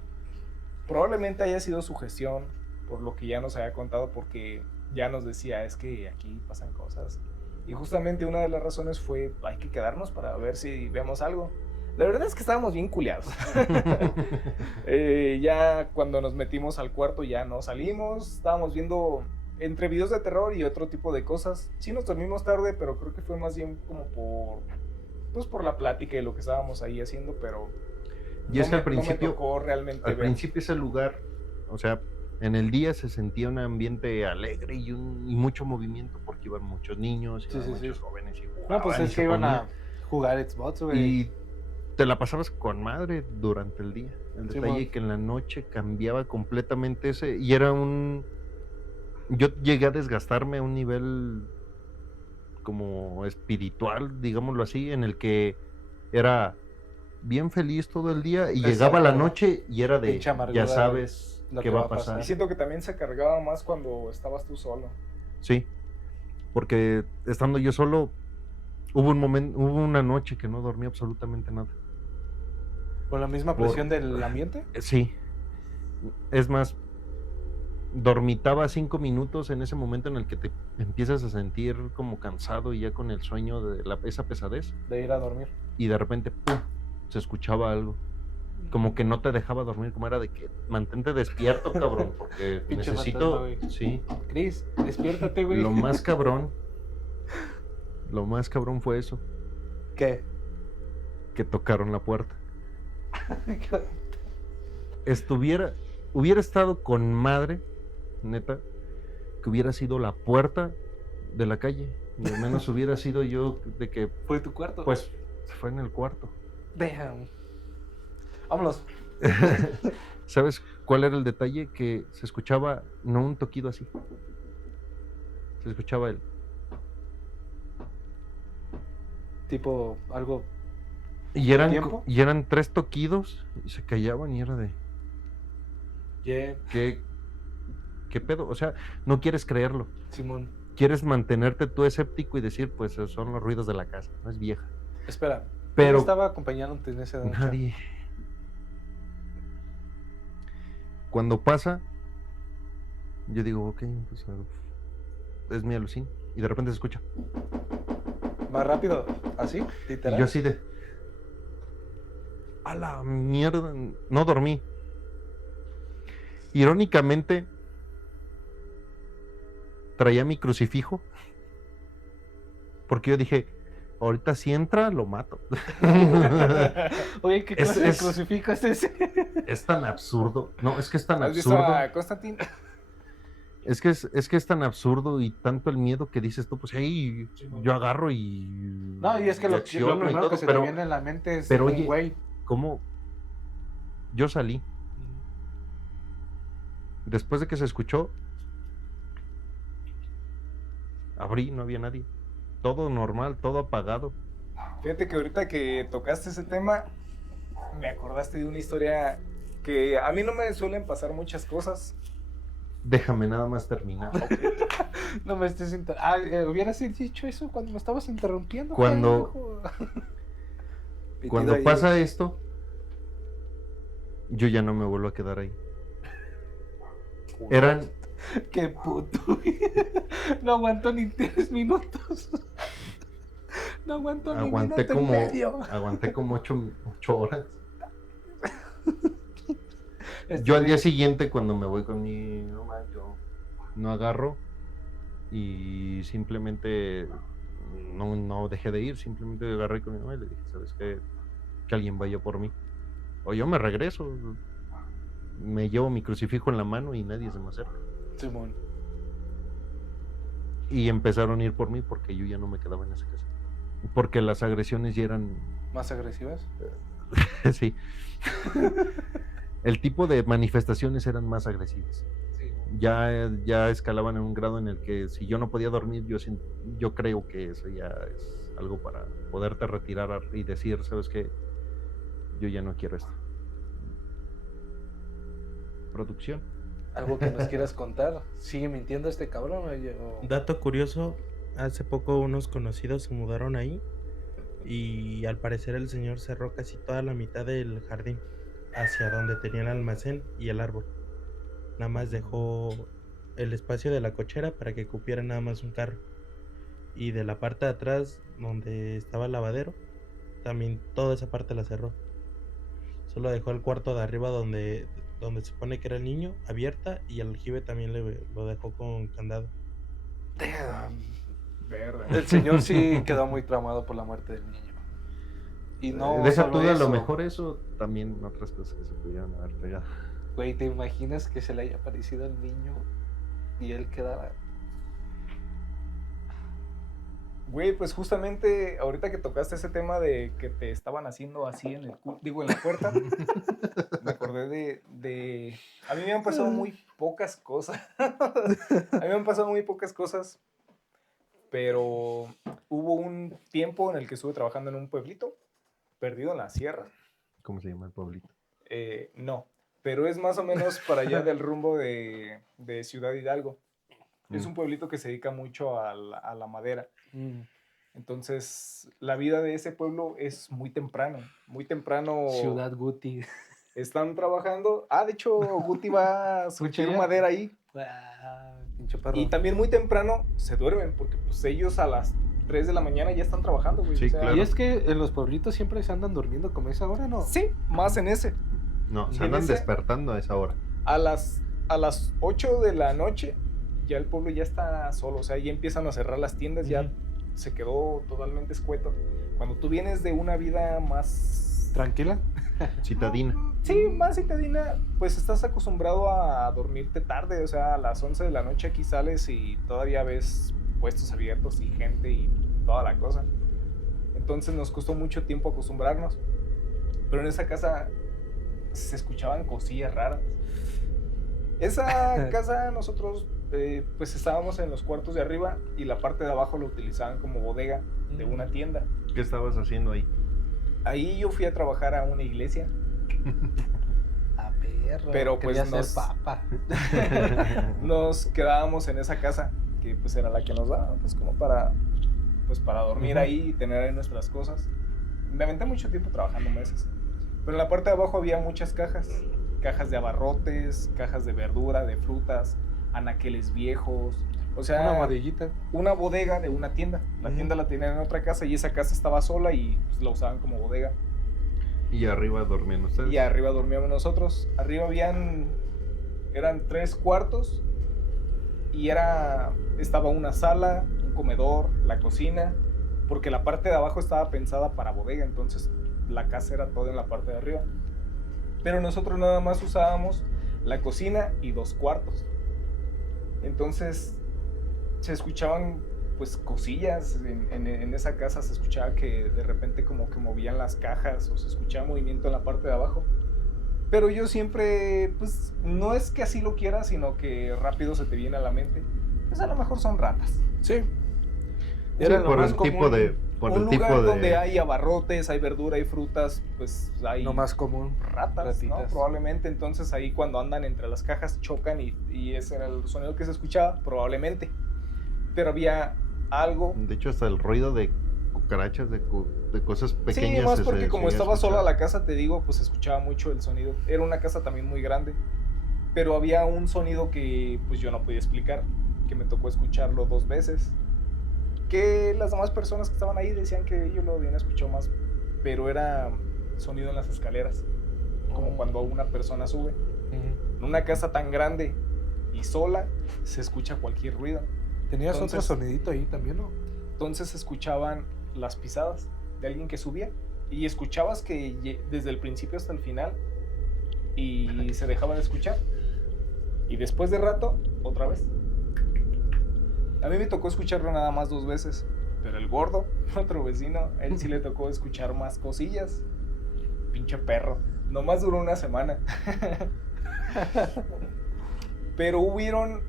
Probablemente haya sido sugestión, por lo que ya nos había contado, porque ya nos decía, es que aquí pasan cosas. Y justamente una de las razones fue, hay que quedarnos para ver si vemos algo. La verdad es que estábamos bien culeados. Ya cuando nos metimos al cuarto ya no salimos, estábamos viendo entre videos de terror y otro tipo de cosas. Sí nos dormimos tarde, pero creo que fue más bien como por la plática y lo que estábamos ahí haciendo, pero Y es que al no me principio, tocó realmente al ver. principio ese lugar, o sea, en el día se sentía un ambiente alegre y mucho movimiento porque iban muchos niños, Sí, iban sí, sí. muchos jóvenes y No, jugaban pues y es se que iban ponían. a jugar Xbox, güey. Y te la pasabas con madre durante el día. El Sí, detalle mon. que en la noche cambiaba completamente ese. Y era yo llegué a desgastarme a un nivel como espiritual, digámoslo así, en el que era bien feliz todo el día y llegaba la Exacto. noche y era de, Pinche amargura ya de sabes lo qué que va va a a pasar. pasar. Y siento que también se cargaba más cuando estabas tú solo. Sí, porque estando yo solo, hubo una noche que no dormí absolutamente nada. ¿Por la misma Por- presión del ambiente? Sí, es más, dormitaba 5 minutos en ese momento en el que te empiezas a sentir como cansado y ya con el sueño de esa pesadez, De ir a dormir. y de repente ¡pum!, se escuchaba algo. Como que no te dejaba dormir, como era de que mantente despierto, cabrón, porque Pinche necesito. fantasma, güey. Sí. Chris, despiértate, güey. Lo más cabrón fue eso, ¿Qué? que tocaron la puerta. Hubiera estado con madre, neta, que hubiera sido la puerta de la calle. Y al menos hubiera sido yo de que, ¿Fue tu cuarto? pues, fue en el cuarto. Damn. Vámonos. ¿Sabes cuál era el detalle? Que se escuchaba no un toquido así. Se escuchaba el. Tipo, algo. Y eran, ¿Tiempo? y eran 3 toquidos y se callaban y era de. Yeah, ¿Qué pedo? O sea, no quieres creerlo. Simón. Quieres mantenerte tú escéptico y decir, pues son los ruidos de la casa, no es vieja. Espera. Pero ¿Quién estaba acompañándote en esa noche? nadie. Cuando pasa, yo digo, ok, pues es mi alucín. Y de repente se escucha. Más rápido. ¿Así? Y Literal. yo así de. A la mierda. No dormí. Irónicamente, traía mi crucifijo. Porque yo dije, ahorita si entra, lo mato. Oye, ¿qué Es- clase de es- crucifijo es ese? Es tan absurdo. No, es que es tan ¿Has visto absurdo. a Constantine? Es que es tan absurdo y tanto el miedo que dices tú, pues ahí yo agarro y. No, y es que lo acciono y primero todo, que se pero te viene a la mente es pero un oye, güey. ¿cómo? Yo salí. Después de que se escuchó, abrí, no había nadie. Todo normal, todo apagado. Fíjate que ahorita que tocaste ese tema, me acordaste de una historia que a mí no me suelen pasar muchas cosas. Déjame nada más terminar. No me estés hubieras dicho eso cuando me estabas interrumpiendo. Cuando- pendejo. Cuando Pitido ahí, pasa esto, yo ya no me vuelvo a quedar ahí. Eran, Qué puto. No aguantó ni 3 minutos. No aguantó ni aguanté minuto y como, medio. aguanté como 8 horas. Este Yo al güey- día siguiente, cuando me voy con mi mamá, yo no agarro y simplemente no dejé de ir, simplemente agarré con mi mamá y le dije, ¿sabes qué? Que alguien vaya por mí. O yo me regreso, me llevo mi crucifijo en la mano y nadie se me acerca. Simón. Y empezaron a ir por mí porque yo ya no me quedaba en esa casa. Porque las agresiones ya eran, ¿Más agresivas? sí. El tipo de manifestaciones eran más agresivas. Sí. Ya escalaban en un grado en el que si yo no podía dormir, yo creo que eso ya es algo para poderte retirar y decir, ¿sabes qué? Yo ya no quiero esto. Producción. ¿Algo que nos quieras contar? ¿Sigue mintiendo este cabrón? Dato curioso, hace poco unos conocidos se mudaron ahí y al parecer el señor cerró casi toda la mitad del jardín hacia donde tenía el almacén y el árbol. Nada más dejó el espacio de la cochera para que cupiera nada más un carro. Y de la parte de atrás donde estaba el lavadero, también toda esa parte la cerró. Solo dejó el cuarto de arriba donde donde se supone que era el niño, abierta, y el aljibe también lo dejó con candado. Damn. Verde. El señor sí quedó muy traumado por la muerte del niño. Y no Deja solo tú de a lo eso. mejor eso, también otras cosas que se pudieran haber pegado. Güey, ¿te imaginas que se le haya aparecido al niño y él quedara? Güey, pues justamente ahorita que tocaste ese tema de que te estaban haciendo así en el en la puerta, me acordé de... A mí me han pasado muy pocas cosas. A mí me han pasado muy pocas cosas, pero hubo un tiempo en el que estuve trabajando en un pueblito, perdido en la sierra. ¿Cómo se llama el pueblito? No, pero es más o menos para allá del rumbo de Ciudad Hidalgo. Es un pueblito que se dedica mucho a la madera. Entonces, la vida de ese pueblo es muy temprano. Muy temprano. Ciudad Guti. Están trabajando. De hecho, Guti va a surtir ¿Cuchilla? madera ahí. Pinche perro. Y también muy temprano se duermen, porque pues ellos a las 3 de la mañana ya están trabajando, güey. Sí, claro. Y es que en los pueblitos siempre se andan durmiendo como esa hora, ¿no? Sí, más en ese. No, se ¿En andan ese? despertando a esa hora. A las 8 de la noche ya el pueblo ya está solo, o sea, ya empiezan a cerrar las tiendas, ya se quedó totalmente escueto. Cuando tú vienes de una vida más... ¿Tranquila? Citadina. Sí, más citadina, pues estás acostumbrado a dormirte tarde, o sea, a las 11 de la noche aquí sales y todavía ves puestos abiertos y gente y toda la cosa. Entonces nos costó mucho tiempo acostumbrarnos, pero en esa casa se escuchaban cosillas raras. Esa casa nosotros pues estábamos en los cuartos de arriba y la parte de abajo lo utilizaban como bodega de una tienda. ¿Qué estabas haciendo ahí? Ahí yo fui a trabajar a una iglesia. A perro. Pero, pues, quería nos- ser papa. Nos quedábamos en esa casa, que pues era la que nos daba, pues como para dormir Ujú. ahí y tener ahí nuestras cosas. Me aventé mucho tiempo trabajando meses. Pero en la parte de abajo había muchas cajas. Cajas de abarrotes, cajas de verdura, de frutas, anaqueles viejos. O sea, Una amarillita. una bodega de una tienda. La Ujú. tienda la tenían en otra casa y esa casa estaba sola y pues, la usaban como bodega. Y arriba dormían ustedes. Y arriba dormíamos nosotros. Arriba eran 3 cuartos y estaba una sala, un comedor, la cocina, porque la parte de abajo estaba pensada para bodega, entonces la casa era toda en la parte de arriba. Pero nosotros nada más usábamos la cocina y 2 cuartos. Entonces se escuchaban pues cosillas en esa casa, se escuchaba que de repente como que movían las cajas o se escuchaba movimiento en la parte de abajo. Pero yo siempre, pues no es que así lo quiera, sino que rápido se te viene a la mente, pues a lo mejor son ratas. Sí. Sí, Era lo por más el común. tipo de... Por Un el lugar tipo de... donde hay abarrotes, hay verdura, hay frutas, pues hay Lo más común. ratas, ¿no? Ratitas. Probablemente entonces ahí cuando andan entre las cajas chocan y ese era el sonido que se escuchaba, probablemente. Pero había algo. De hecho, hasta el ruido de cucarachas, de cosas pequeñas. Sí, más se porque como seguía estaba sola escuchando. la casa, te digo, pues se escuchaba mucho el sonido. Era una casa también muy grande, pero había un sonido que pues yo no podía explicar, que me tocó escucharlo 2 veces. Que las demás personas que estaban ahí decían que ellos lo habían escuchado más, pero era sonido en las escaleras, como cuando una persona sube. Ujú. En una casa tan grande y sola se escucha cualquier ruido. Tenías Entonces- otro sonidito ahí también, ¿no? Entonces se escuchaban las pisadas de alguien que subía y escuchabas que desde el principio hasta el final y se dejaba de escuchar. Y después de rato, otra vez. A mí me tocó escucharlo nada más 2 veces, pero el gordo, otro vecino, a él sí le tocó escuchar más cosillas. Pinche perro. Nomás duró una semana. Pero hubieron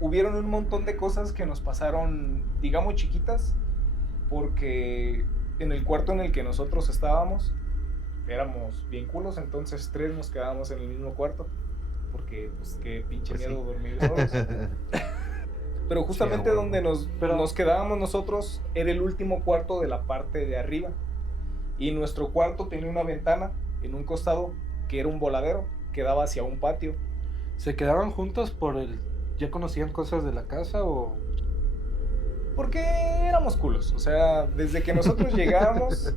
un montón de cosas que nos pasaron, digamos, chiquitas, porque en el cuarto en el que nosotros estábamos, éramos bien culos, entonces 3 nos quedábamos en el mismo cuarto, porque, pues, qué pinche Pues miedo sí. dormir solos. Pero justamente Sí, donde Pero- nos quedábamos nosotros era el último cuarto de la parte de arriba. Y nuestro cuarto tenía una ventana en un costado que era un voladero que daba hacia un patio. ¿Se quedaban juntos por el... ¿Ya conocían cosas de la casa o...? Porque éramos culos. O sea, desde que nosotros llegamos,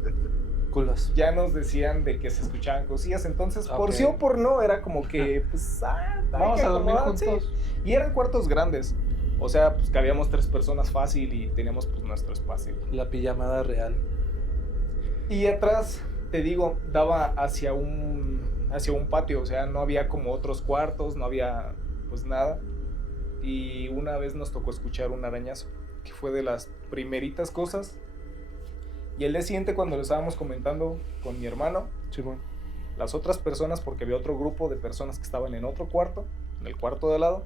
culos. ya nos decían de que se escuchaban cosillas, entonces por Ok. sí o por no era como que, pues, hay Vamos que a dormir acomodar, juntos. sí. Y eran cuartos grandes, o sea, pues cabíamos 3 personas fácil y teníamos pues nuestro espacio. La pijamada real. Y atrás, te digo, daba hacia un patio, o sea, no había como otros cuartos, no había pues nada. Y una vez nos tocó escuchar un arañazo, que fue de las primeritas cosas. Y el día siguiente, cuando lo estábamos comentando con mi hermano, Simón. las otras personas, porque había otro grupo de personas que estaban en otro cuarto, en el cuarto de al lado,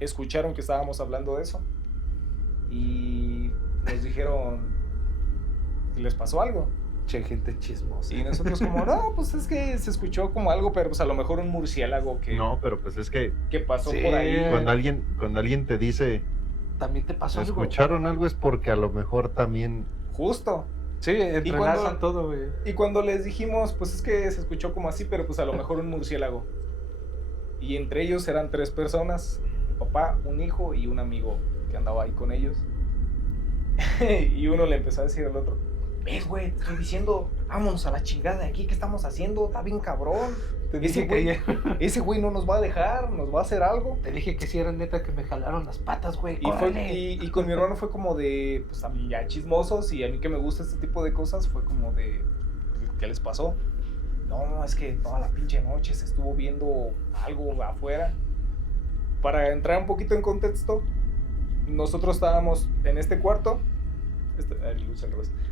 escucharon que estábamos hablando de eso. Y nos dijeron, ¿les pasó algo? Che, gente chismosa. Y nosotros como, no, pues es que se escuchó como algo, pero pues a lo mejor un murciélago que, No, pero pues es que que pasó Sí. por ahí. cuando alguien te dice, También te pasó algo. escucharon algo, es porque a lo mejor también... Justo. Sí, entrelazan todo, güey. Y cuando les dijimos, pues es que se escuchó como así, pero pues a lo mejor un murciélago. Y entre ellos eran 3 personas, un papá, un hijo y un amigo que andaba ahí con ellos. Y uno le empezó a decir al otro, ves, güey, te estoy diciendo, vámonos a la chingada de aquí, ¿qué estamos haciendo? Está bien cabrón. Te Ese dije güey, que ese güey no nos va a dejar, nos va a hacer algo. te dije que si era neta que me jalaron las patas, güey. Y, Córrele. y con mi hermano fue como de, pues a mí ya chismosos y a mí que me gusta este tipo de cosas, fue como de, ¿qué les pasó? No, es que toda la pinche noche se estuvo viendo algo afuera. Para entrar un poquito en contexto, nosotros estábamos en este cuarto,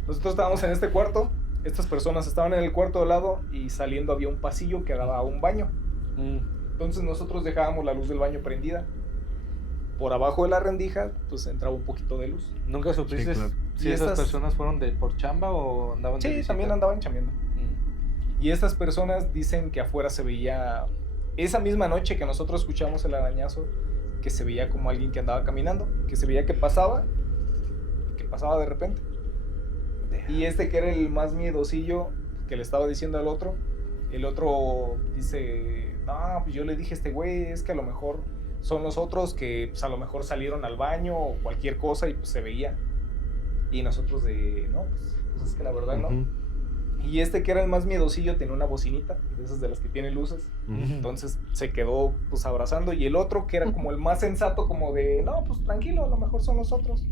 nosotros estábamos en este cuarto, estas personas estaban en el cuarto de al lado y saliendo había un pasillo que daba a un baño. Entonces nosotros dejábamos la luz del baño prendida. Por abajo de la rendija, pues entraba un poquito de luz. ¿Nunca supiste Sí, claro. si Y esas estas- personas fueron por chamba o andaban de Sí, visita? también andaban chambeando. Y estas personas dicen que afuera se veía, esa misma noche que nosotros escuchamos el arañazo, que se veía como alguien que andaba caminando, que se veía que pasaba, y que pasaba de repente. Y este que era el más miedosillo, que le estaba diciendo al otro, el otro dice, no, pues yo le dije a este güey, es que a lo mejor son los otros que pues a lo mejor salieron al baño o cualquier cosa y pues se veía. Y nosotros de, no, pues es que la verdad no. Ujú, Y este que era el más miedosillo tenía una bocinita, de esas de las que tienen luces. ujú. Entonces se quedó pues abrazando. Y el otro que era como el más sensato, como de, no, pues tranquilo, a lo mejor son los otros.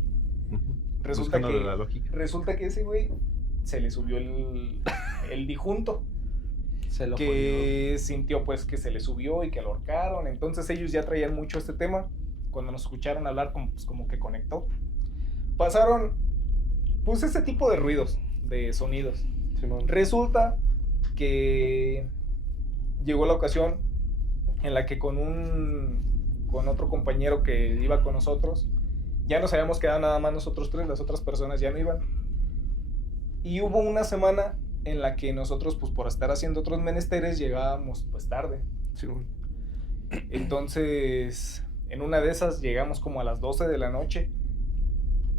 Ujú. Resulta Buscándole que, la lógica. resulta que ese güey se le subió el dijunto. Se lo Que sintió pues que se le subió y que lo ahorcaron. Entonces ellos ya traían mucho este tema. Cuando nos escucharon hablar, pues como que conectó. Pasaron pues ese tipo de ruidos, de sonidos. jodió. Simón. Resulta que llegó la ocasión en la que con otro compañero que iba con nosotros, ya nos habíamos quedado nada más nosotros 3, las otras personas ya no iban. Y hubo una semana en la que nosotros, pues por estar haciendo otros menesteres, llegábamos pues tarde. Simón. Entonces, en una de esas llegamos como a las 12 de la noche.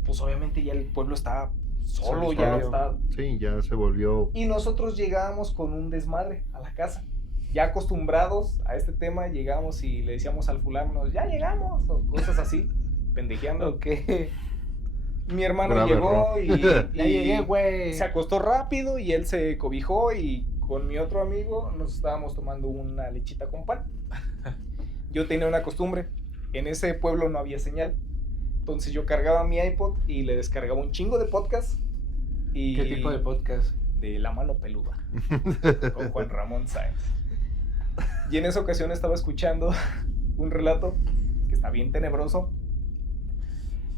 Pues obviamente ya el pueblo estaba solo, ya Solo. estaba. Sí, ya se volvió... Y nosotros llegábamos con un desmadre a la casa. Ya acostumbrados a este tema, llegamos y le decíamos al fulano, ya llegamos, o cosas así, pendejeando. Ok. Mi hermano Grave llegó error. y Ya llegué, güey. se acostó rápido y él se cobijó y con mi otro amigo nos estábamos tomando una lechita con pan. Yo tenía una costumbre, en ese pueblo no había señal, entonces yo cargaba mi iPod y le descargaba un chingo de podcast. Y ¿Qué tipo de podcast? de La Mano Peluda, con Juan Ramón Sáenz. Y en esa ocasión estaba escuchando un relato que está bien tenebroso,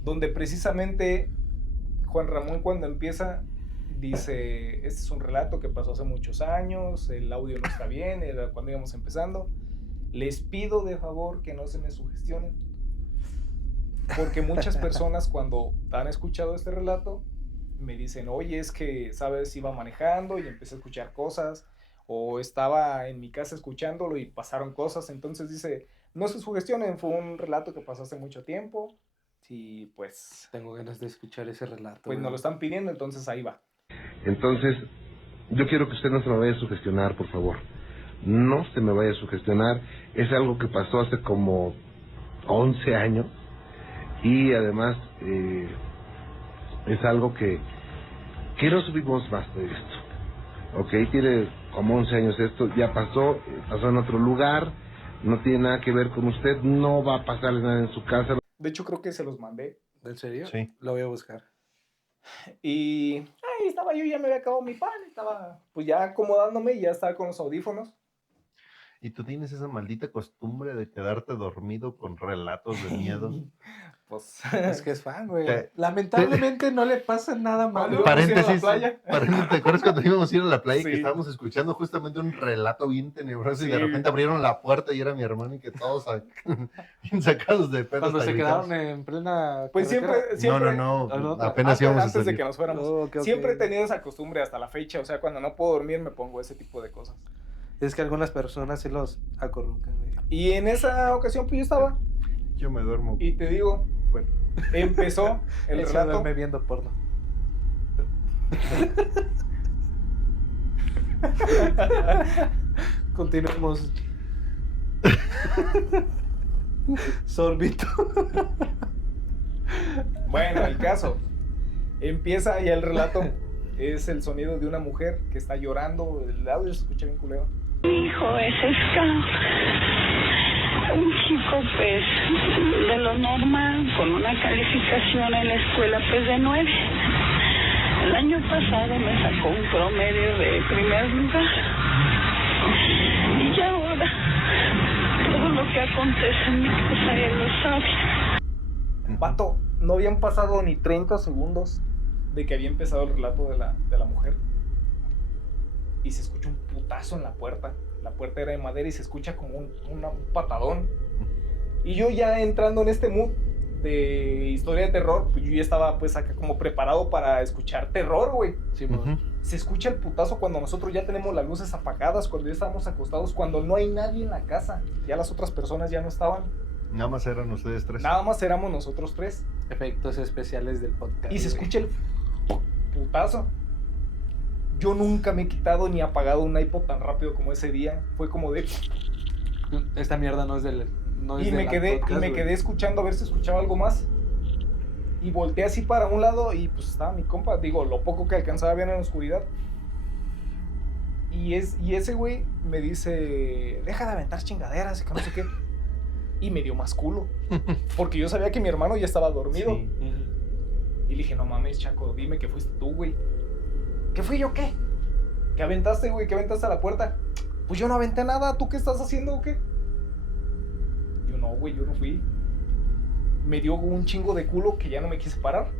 donde precisamente Juan Ramón cuando empieza dice, este es un relato que pasó hace muchos años, el audio no está bien, era cuando íbamos empezando, les pido de favor que no se me sugestionen, porque muchas personas cuando han escuchado este relato me dicen, oye, es que, ¿sabes? Iba manejando y empecé a escuchar cosas, o estaba en mi casa escuchándolo y pasaron cosas, entonces dice, no se sugestionen, fue un relato que pasó hace mucho tiempo, y pues, Tengo ganas de escuchar ese relato. pues güey. nos lo están pidiendo, entonces ahí va. Entonces, yo quiero que usted no se me vaya a sugestionar, por favor. No se me vaya a sugestionar. Es algo que pasó hace como 11 años. Y además, es algo que no subimos más de esto. Ok, tiene como 11 años esto, ya pasó en otro lugar, no tiene nada que ver con usted, no va a pasarle nada en su casa. De hecho, creo que se los mandé. ¿En serio? Sí. Lo voy a buscar. Y ahí estaba yo, ya me había acabado mi pan, estaba pues ya acomodándome y ya estaba con los audífonos. Y tú tienes esa maldita costumbre de quedarte dormido con relatos de miedo. Pues, Es que es fan, güey. Te- Lamentablemente no le pasa nada ¿Cuándo malo. íbamos a ir a la Paréntesis, playa? ¿te acuerdas cuando íbamos a ir a la playa Sí. que estábamos escuchando justamente un relato bien tenebroso y de Sí. repente abrieron la puerta y era mi hermano y que todos bien sacados de pedo? Cuando hasta se gritamos. quedaron en plena Pues carretera. siempre No, Antes- apenas íbamos a antes de salir. que nos fuéramos. Oh, ok, ok. Siempre he tenido esa costumbre hasta la fecha, o sea, cuando no puedo dormir me pongo ese tipo de cosas. Es que algunas personas sí los acurrucan, güey. Y en esa ocasión pues yo estaba, Yo me duermo. y te digo, Bueno, empezó el Él se relato. duerme viendo porno. Continuemos. Sorbito. Bueno, el caso. Empieza ya el relato. Es el sonido de una mujer que está llorando. El audio se escucha bien culero. Mi hijo es scout, un chico pues de lo normal, con una calificación en la escuela pues de 9. El año pasado me sacó un promedio de primer lugar. Y ahora todo lo que acontece en mi casa él lo sabe. Vato, no habían pasado ni 30 segundos de que había empezado el relato de la mujer. Y se escucha un putazo en la puerta. La puerta era de madera y se escucha como un patadón. Y yo ya entrando en este mood de historia de terror, pues yo ya estaba pues acá como preparado para escuchar terror, güey. Sí, mo. ujú. Se escucha el putazo cuando nosotros ya tenemos las luces apagadas, cuando ya estamos acostados, cuando no hay nadie en la casa. Ya las otras personas ya no estaban. Nada más eran ustedes tres. Nada más éramos nosotros tres. Efectos especiales del podcast. Y se güey. escucha el putazo. Yo nunca me he quitado ni apagado un iPod tan rápido como ese día. Fue como de... Esta mierda no es del. No es Y de me la quedé, podcast, y me güey. quedé escuchando a ver si escuchaba algo más. Y volteé así para un lado y pues estaba mi compa. Digo, lo poco que alcanzaba a ver en la oscuridad. Y ese güey me dice, deja de aventar chingaderas y que no sé qué. Y me dio más culo. Porque yo sabía que mi hermano ya estaba dormido. Sí. Ujú. Y le dije, no mames, Chaco, dime que fuiste tú, güey. ¿Qué fui yo qué? ¿Qué aventaste, güey? ¿Qué aventaste a la puerta? Pues yo no aventé nada, ¿tú qué estás haciendo o qué? Yo no, güey, yo no fui. Me dio un chingo de culo que ya no me quise parar.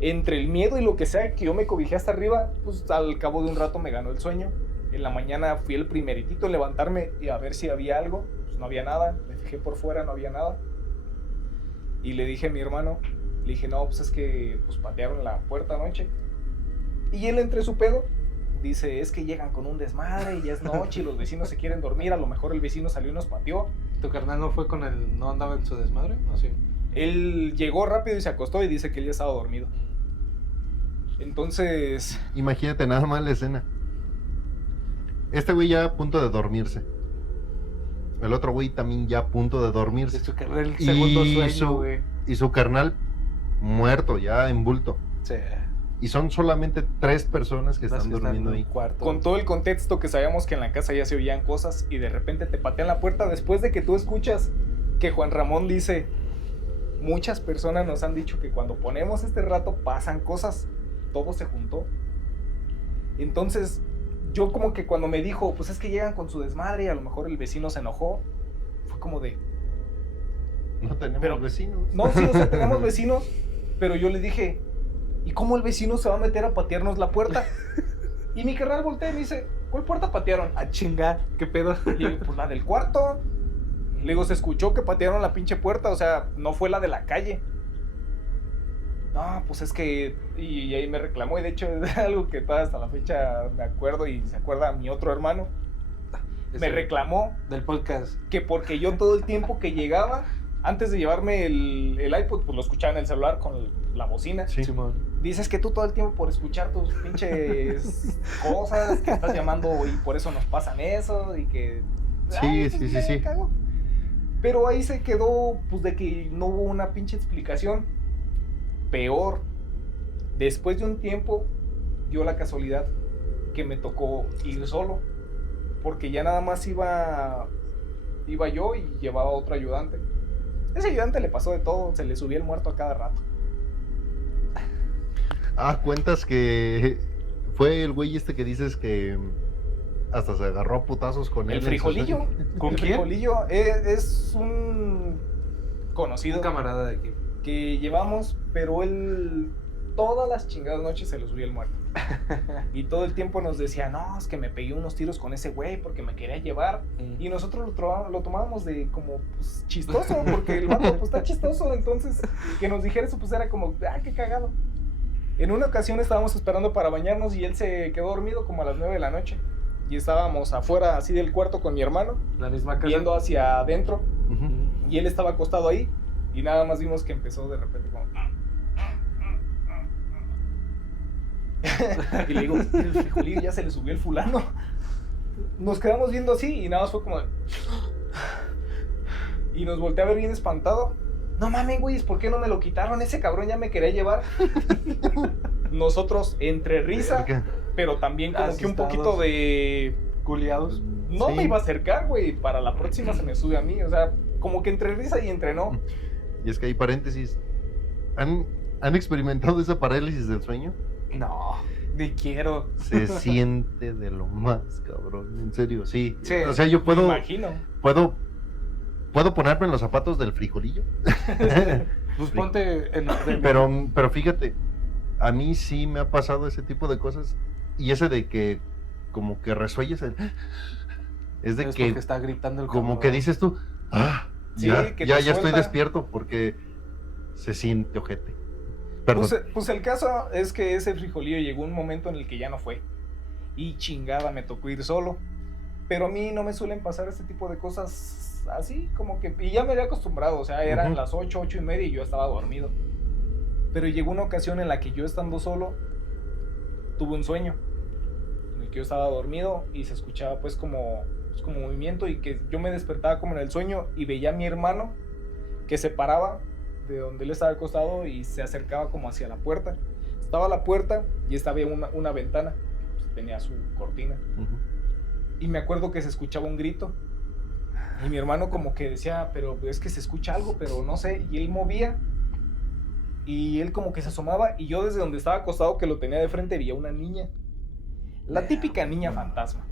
Entre el miedo y lo que sea que yo me cobijé hasta arriba, pues al cabo de un rato me ganó el sueño. En la mañana fui el primeritito en levantarme y a ver si había algo. Pues no había nada, me fijé por fuera, no había nada. Y le dije a mi hermano, le dije, no, pues es que pues patearon la puerta anoche. Y él entre su pedo dice, es que llegan con un desmadre y ya es noche y los vecinos se quieren dormir, a lo mejor el vecino salió y nos pateó. ¿Tu carnal no fue con el. No andaba en su desmadre? ¿O sí? Él llegó rápido y se acostó y dice que él ya estaba dormido. Entonces, Imagínate nada más la escena. Este güey ya a punto de dormirse. El otro güey también ya a punto de De dormirse. su carnal, el Y segundo su- sueño, güey. Y su carnal muerto, ya en bulto. Sí. Y son solamente 3 personas que Las están durmiendo en un ahí. cuarto. con todo el contexto que sabíamos que en la casa ya se oían cosas y de repente te patean la puerta después de que tú escuchas que Juan Ramón dice, muchas personas nos han dicho que cuando ponemos este rato pasan cosas, todo se juntó. Entonces, yo como que cuando me dijo, pues es que llegan con su desmadre y a lo mejor el vecino se enojó, fue como de, No tenemos Pero- vecinos. no, sí, o sea, tenemos vecinos, pero yo le dije, ¿y cómo el vecino se va a meter a patearnos la puerta? Y mi carnal voltea y me dice, ¿cuál puerta patearon? A chingar, ¿qué pedo? Y le digo, pues la del cuarto. Le digo, se escuchó que patearon la pinche puerta, o sea, no fue la de la calle. No, pues es que... Y ahí me reclamó, y de hecho es algo que todavía hasta la fecha me acuerdo y se acuerda mi otro hermano. Me Ese- reclamó Del podcast. que porque yo todo el tiempo que llegaba, antes de llevarme el iPod, pues lo escuchaba en el celular con la bocina. Sí. Simón. Dices que tú todo el tiempo por escuchar tus pinches cosas, que estás llamando y por eso nos pasan eso y que... Sí, Ay, sí, pues, sí, me sí. cago. Pero ahí se quedó, pues, de que no hubo una pinche explicación. Peor, después de un tiempo, dio la casualidad que me tocó ir solo, porque ya nada más iba yo y llevaba otro ayudante. Ese ayudante le pasó de todo, se le subía el muerto a cada rato. Cuentas que fue el güey este que dices que hasta se agarró a putazos con él. El frijolillo. ¿Con El quién? frijolillo es un conocido Un camarada de aquí. que llevamos, pero él todas las chingadas noches se le subía el muerto. Y todo el tiempo nos decía, no, es que me pegué unos tiros con ese güey porque me quería llevar. Y nosotros lo tomábamos de como pues, chistoso, porque el vato pues, está chistoso. Entonces, que nos dijera eso, pues era como, qué cagado. En una ocasión estábamos esperando para bañarnos y él se quedó dormido como a las 9 de la noche. Y estábamos afuera así del cuarto con mi hermano, La misma casa. viendo hacia adentro. Ujú. Y él estaba acostado ahí y nada más vimos que empezó de repente como... Y le digo, el frijolillo ya se le subió el fulano. Nos quedamos viendo así y nada más fue como... Y nos volteé a ver bien espantado. No mames, güey, ¿por qué no me lo quitaron? Ese cabrón ya me quería llevar. Nosotros entre risa, Verga. pero también como que un Asustados. poquito de... Culiados. No Sí. me iba a acercar, güey, para la próxima se me sube a mí. O sea, como que entre risa y entre no. Y es que hay paréntesis. ¿Han experimentado esa parálisis del sueño? No, ni quiero. Se siente de lo más, cabrón. En serio, sí. Sí. O sea, yo Me puedo imagino. ponerme en los zapatos del frijolillo. Pues ponte en Pero fíjate, a mí sí me ha pasado ese tipo de cosas. Y ese de que como que resuellas el... Es de es que porque está gritando el como cabrón. que dices tú, Sí, ya que te estoy suelta. despierto porque se siente ojete. Perdón. Pues el caso es que ese frijolillo llegó un momento en el que ya no fue. Y chingada, me tocó ir solo. Pero a mí no me suelen pasar este tipo de cosas así, como que... Y ya me había acostumbrado, o sea, eran Ujú. las 8, 8:30 y yo estaba dormido. Pero llegó una ocasión en la que yo estando solo, tuve un sueño. En el que yo estaba dormido y se escuchaba pues como movimiento y que yo me despertaba como en el sueño y veía a mi hermano que se paraba de donde él estaba acostado y se acercaba como hacia la puerta. Estaba la puerta y esta había una ventana, pues, tenía su cortina. Ujú. Y me acuerdo que se escuchaba un grito. Y mi hermano como que decía, pero es que se escucha algo, pero no sé. Y él movía. Y él como que se asomaba. Y yo desde donde estaba acostado, que lo tenía de frente, veía una niña. La típica niña fantasma.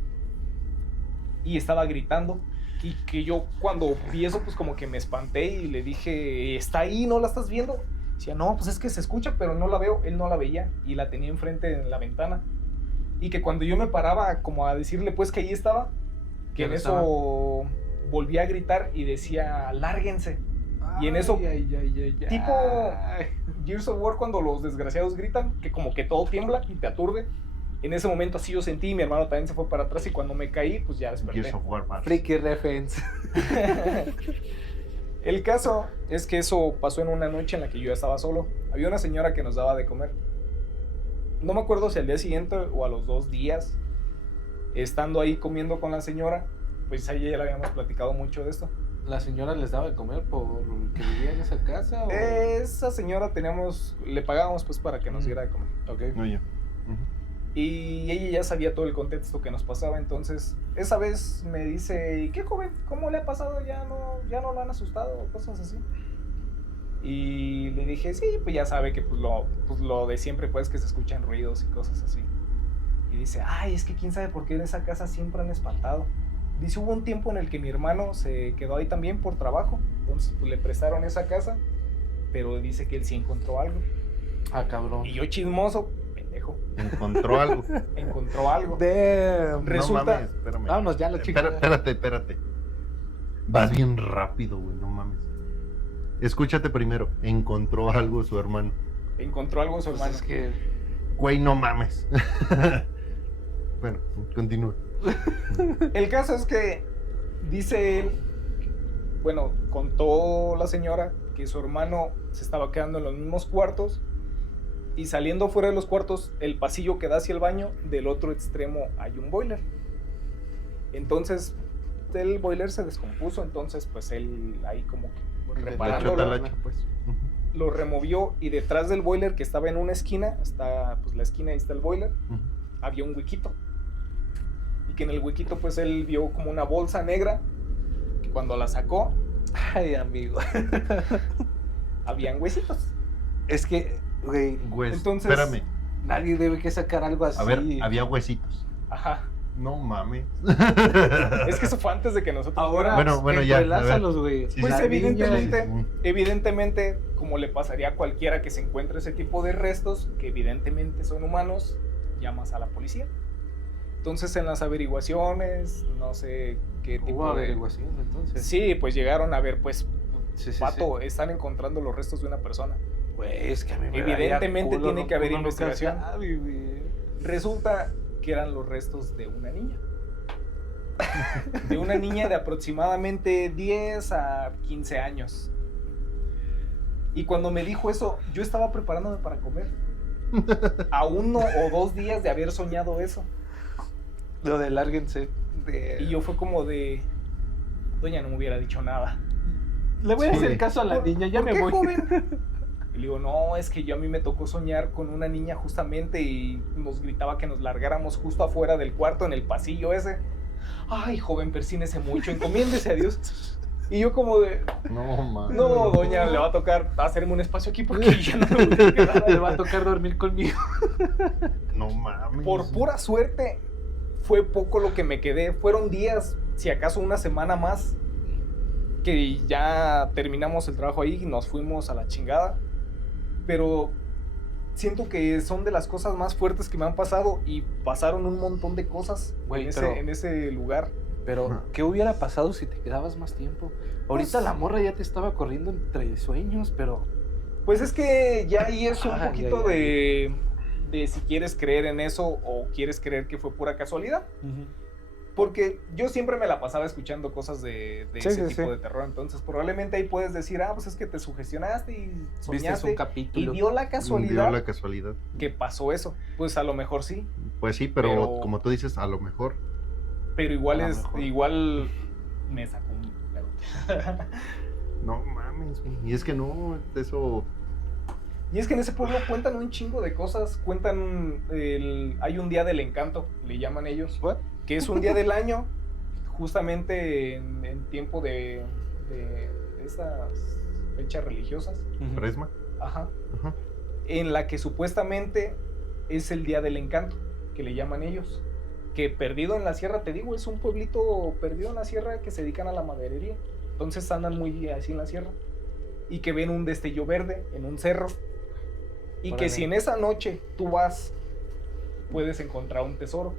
Y estaba gritando. Y que yo cuando vi eso, pues como que me espanté y le dije, ¿está ahí? ¿No la estás viendo? Decía, no, pues es que se escucha, pero no la veo. Él no la veía y la tenía enfrente en la ventana. Y que cuando yo me paraba como a decirle pues que ahí estaba, que Ya en no eso volvía a gritar y decía, lárguense. Y en eso, tipo Gears of War cuando los desgraciados gritan, que como que todo tiembla y te aturde. En ese momento así yo sentí, mi hermano también se fue para atrás y cuando me caí, pues ya desperté. Gears of War, man. Freaky reference. El caso es que eso pasó en una noche en la que yo estaba solo. Había una señora que nos daba de comer. No me acuerdo si al día siguiente o a los 2 días, estando ahí comiendo con la señora, pues ahí ya le habíamos platicado mucho de esto. ¿La señora les daba de comer por que vivía en esa casa? O... Esa señora le pagábamos pues para que nos diera de comer. Ok. Oye. Ujú. Y ella ya sabía todo el contexto que nos pasaba, entonces esa vez me dice, ¿y qué joven? ¿Cómo le ha pasado? ¿Ya no lo han asustado? O cosas así. Y le dije, sí, pues ya sabe que pues lo de siempre pues que se escuchan ruidos y cosas así. Y dice, ay, es que quién sabe por qué en esa casa siempre han espantado. Dice, hubo un tiempo en el que mi hermano se quedó ahí también por trabajo, entonces pues le prestaron esa casa, pero dice que él sí encontró algo. Ah, cabrón. Y yo chismoso, pendejo, Encontró algo. encontró algo. Damn. Resulta- No mames, espérame. Vámonos ya la chica. Espérate. Vas bien rápido, güey, no mames. Escúchate primero. Encontró algo su hermano. Encontró algo su Pues hermano. es que Güey, no mames. Bueno, continúa. El caso es que dice él, bueno, contó la señora que su hermano se estaba quedando en los mismos cuartos y saliendo fuera de los cuartos, el pasillo que da hacia el baño, del otro extremo hay un boiler. Entonces el boiler se descompuso, entonces pues él ahí como que La reparándolo, chota, pues. Ujú. lo removió y detrás del boiler que estaba en una esquina, está pues la esquina y está el boiler, Ujú. había un huequito. y que en el huequito pues él vio como una bolsa negra, que cuando la sacó, Ay, amigo. habían huesitos. Es que, güey, Entonces- Espérame. nadie debe que sacar algo así. A ver, había huesitos. Ajá. No mames. Es que eso fue antes de que nosotros Ahora, Bueno, ya, a ver. entrelázalos, güey. Sí, Pues La evidentemente, niña- evidentemente, como le pasaría a cualquiera que se encuentre ese tipo de restos, que evidentemente son humanos, llamas a la policía. Entonces en las averiguaciones, no sé qué tipo Hubo de... averiguación, entonces. Sí, pues llegaron a ver, pues, Sí, sí, pato, están encontrando los restos de una persona. Güey, es que a mí me Evidentemente daría culo, tiene que haber uno nunca investigación. sabe, güey. Resulta que eran los restos de una niña. De una niña de aproximadamente 10 a 15 años. Y cuando me dijo eso, yo estaba preparándome para comer. A 1 o 2 días de haber soñado eso. Lo de lárguense. Y yo fue como de... Doña, no me hubiera dicho nada. Le voy a Sí. hacer caso a la niña, ya ¿Por me qué, voy. joven? Y le digo, no, es que yo a mí me tocó soñar con una niña justamente y nos gritaba que nos largáramos justo afuera del cuarto, en el pasillo ese. Ay, joven, persínese mucho, encomiéndese a Dios. Y yo como de, No mames. no, doña, le va a tocar hacerme un espacio aquí porque ya no me voy a quedar Le ahí". va a tocar dormir conmigo. No mames. Por pura suerte, fue poco lo que me quedé. Fueron días, si acaso una semana más, que ya terminamos el trabajo ahí y nos fuimos a la chingada. Pero siento que son de las cosas más fuertes que me han pasado y pasaron un montón de cosas Güey, en, pero- en ese lugar. Pero, ¿qué hubiera pasado si te quedabas más tiempo? Ahorita Pues- la morra ya te estaba corriendo entre sueños, pero... Pues es que ya ahí es un Ay, poquito ay, de si quieres creer en eso o quieres creer que fue pura casualidad. Porque yo siempre me la pasaba escuchando cosas de Sí, ese sí, tipo sí. de terror. Entonces, probablemente ahí puedes decir, ah, pues es que te sugestionaste y Viste soñaste. un Y capítulo. dio la casualidad Dio la casualidad. que pasó eso. Pues a lo mejor sí. Pues sí, pero, Pero- como tú dices, a lo mejor. Pero igual A lo es. mejor. Igual me sacó un pedo. No mames, güey. Y es que no, eso. Y es que en ese pueblo cuentan un chingo de cosas. Cuentan. Hay un día del encanto, le llaman ellos. ¿What? Que es un día del año, justamente en tiempo de estas fechas religiosas. Fresma. Ajá. Ajá. En la que supuestamente es el día del encanto, que le llaman ellos. Que perdido en la sierra, te digo, es un pueblito perdido en la sierra que se dedican a la maderería. Entonces andan muy así en la sierra. Y que ven un destello verde en un cerro. Y Órale. que si en esa noche tú vas, puedes encontrar un tesoro.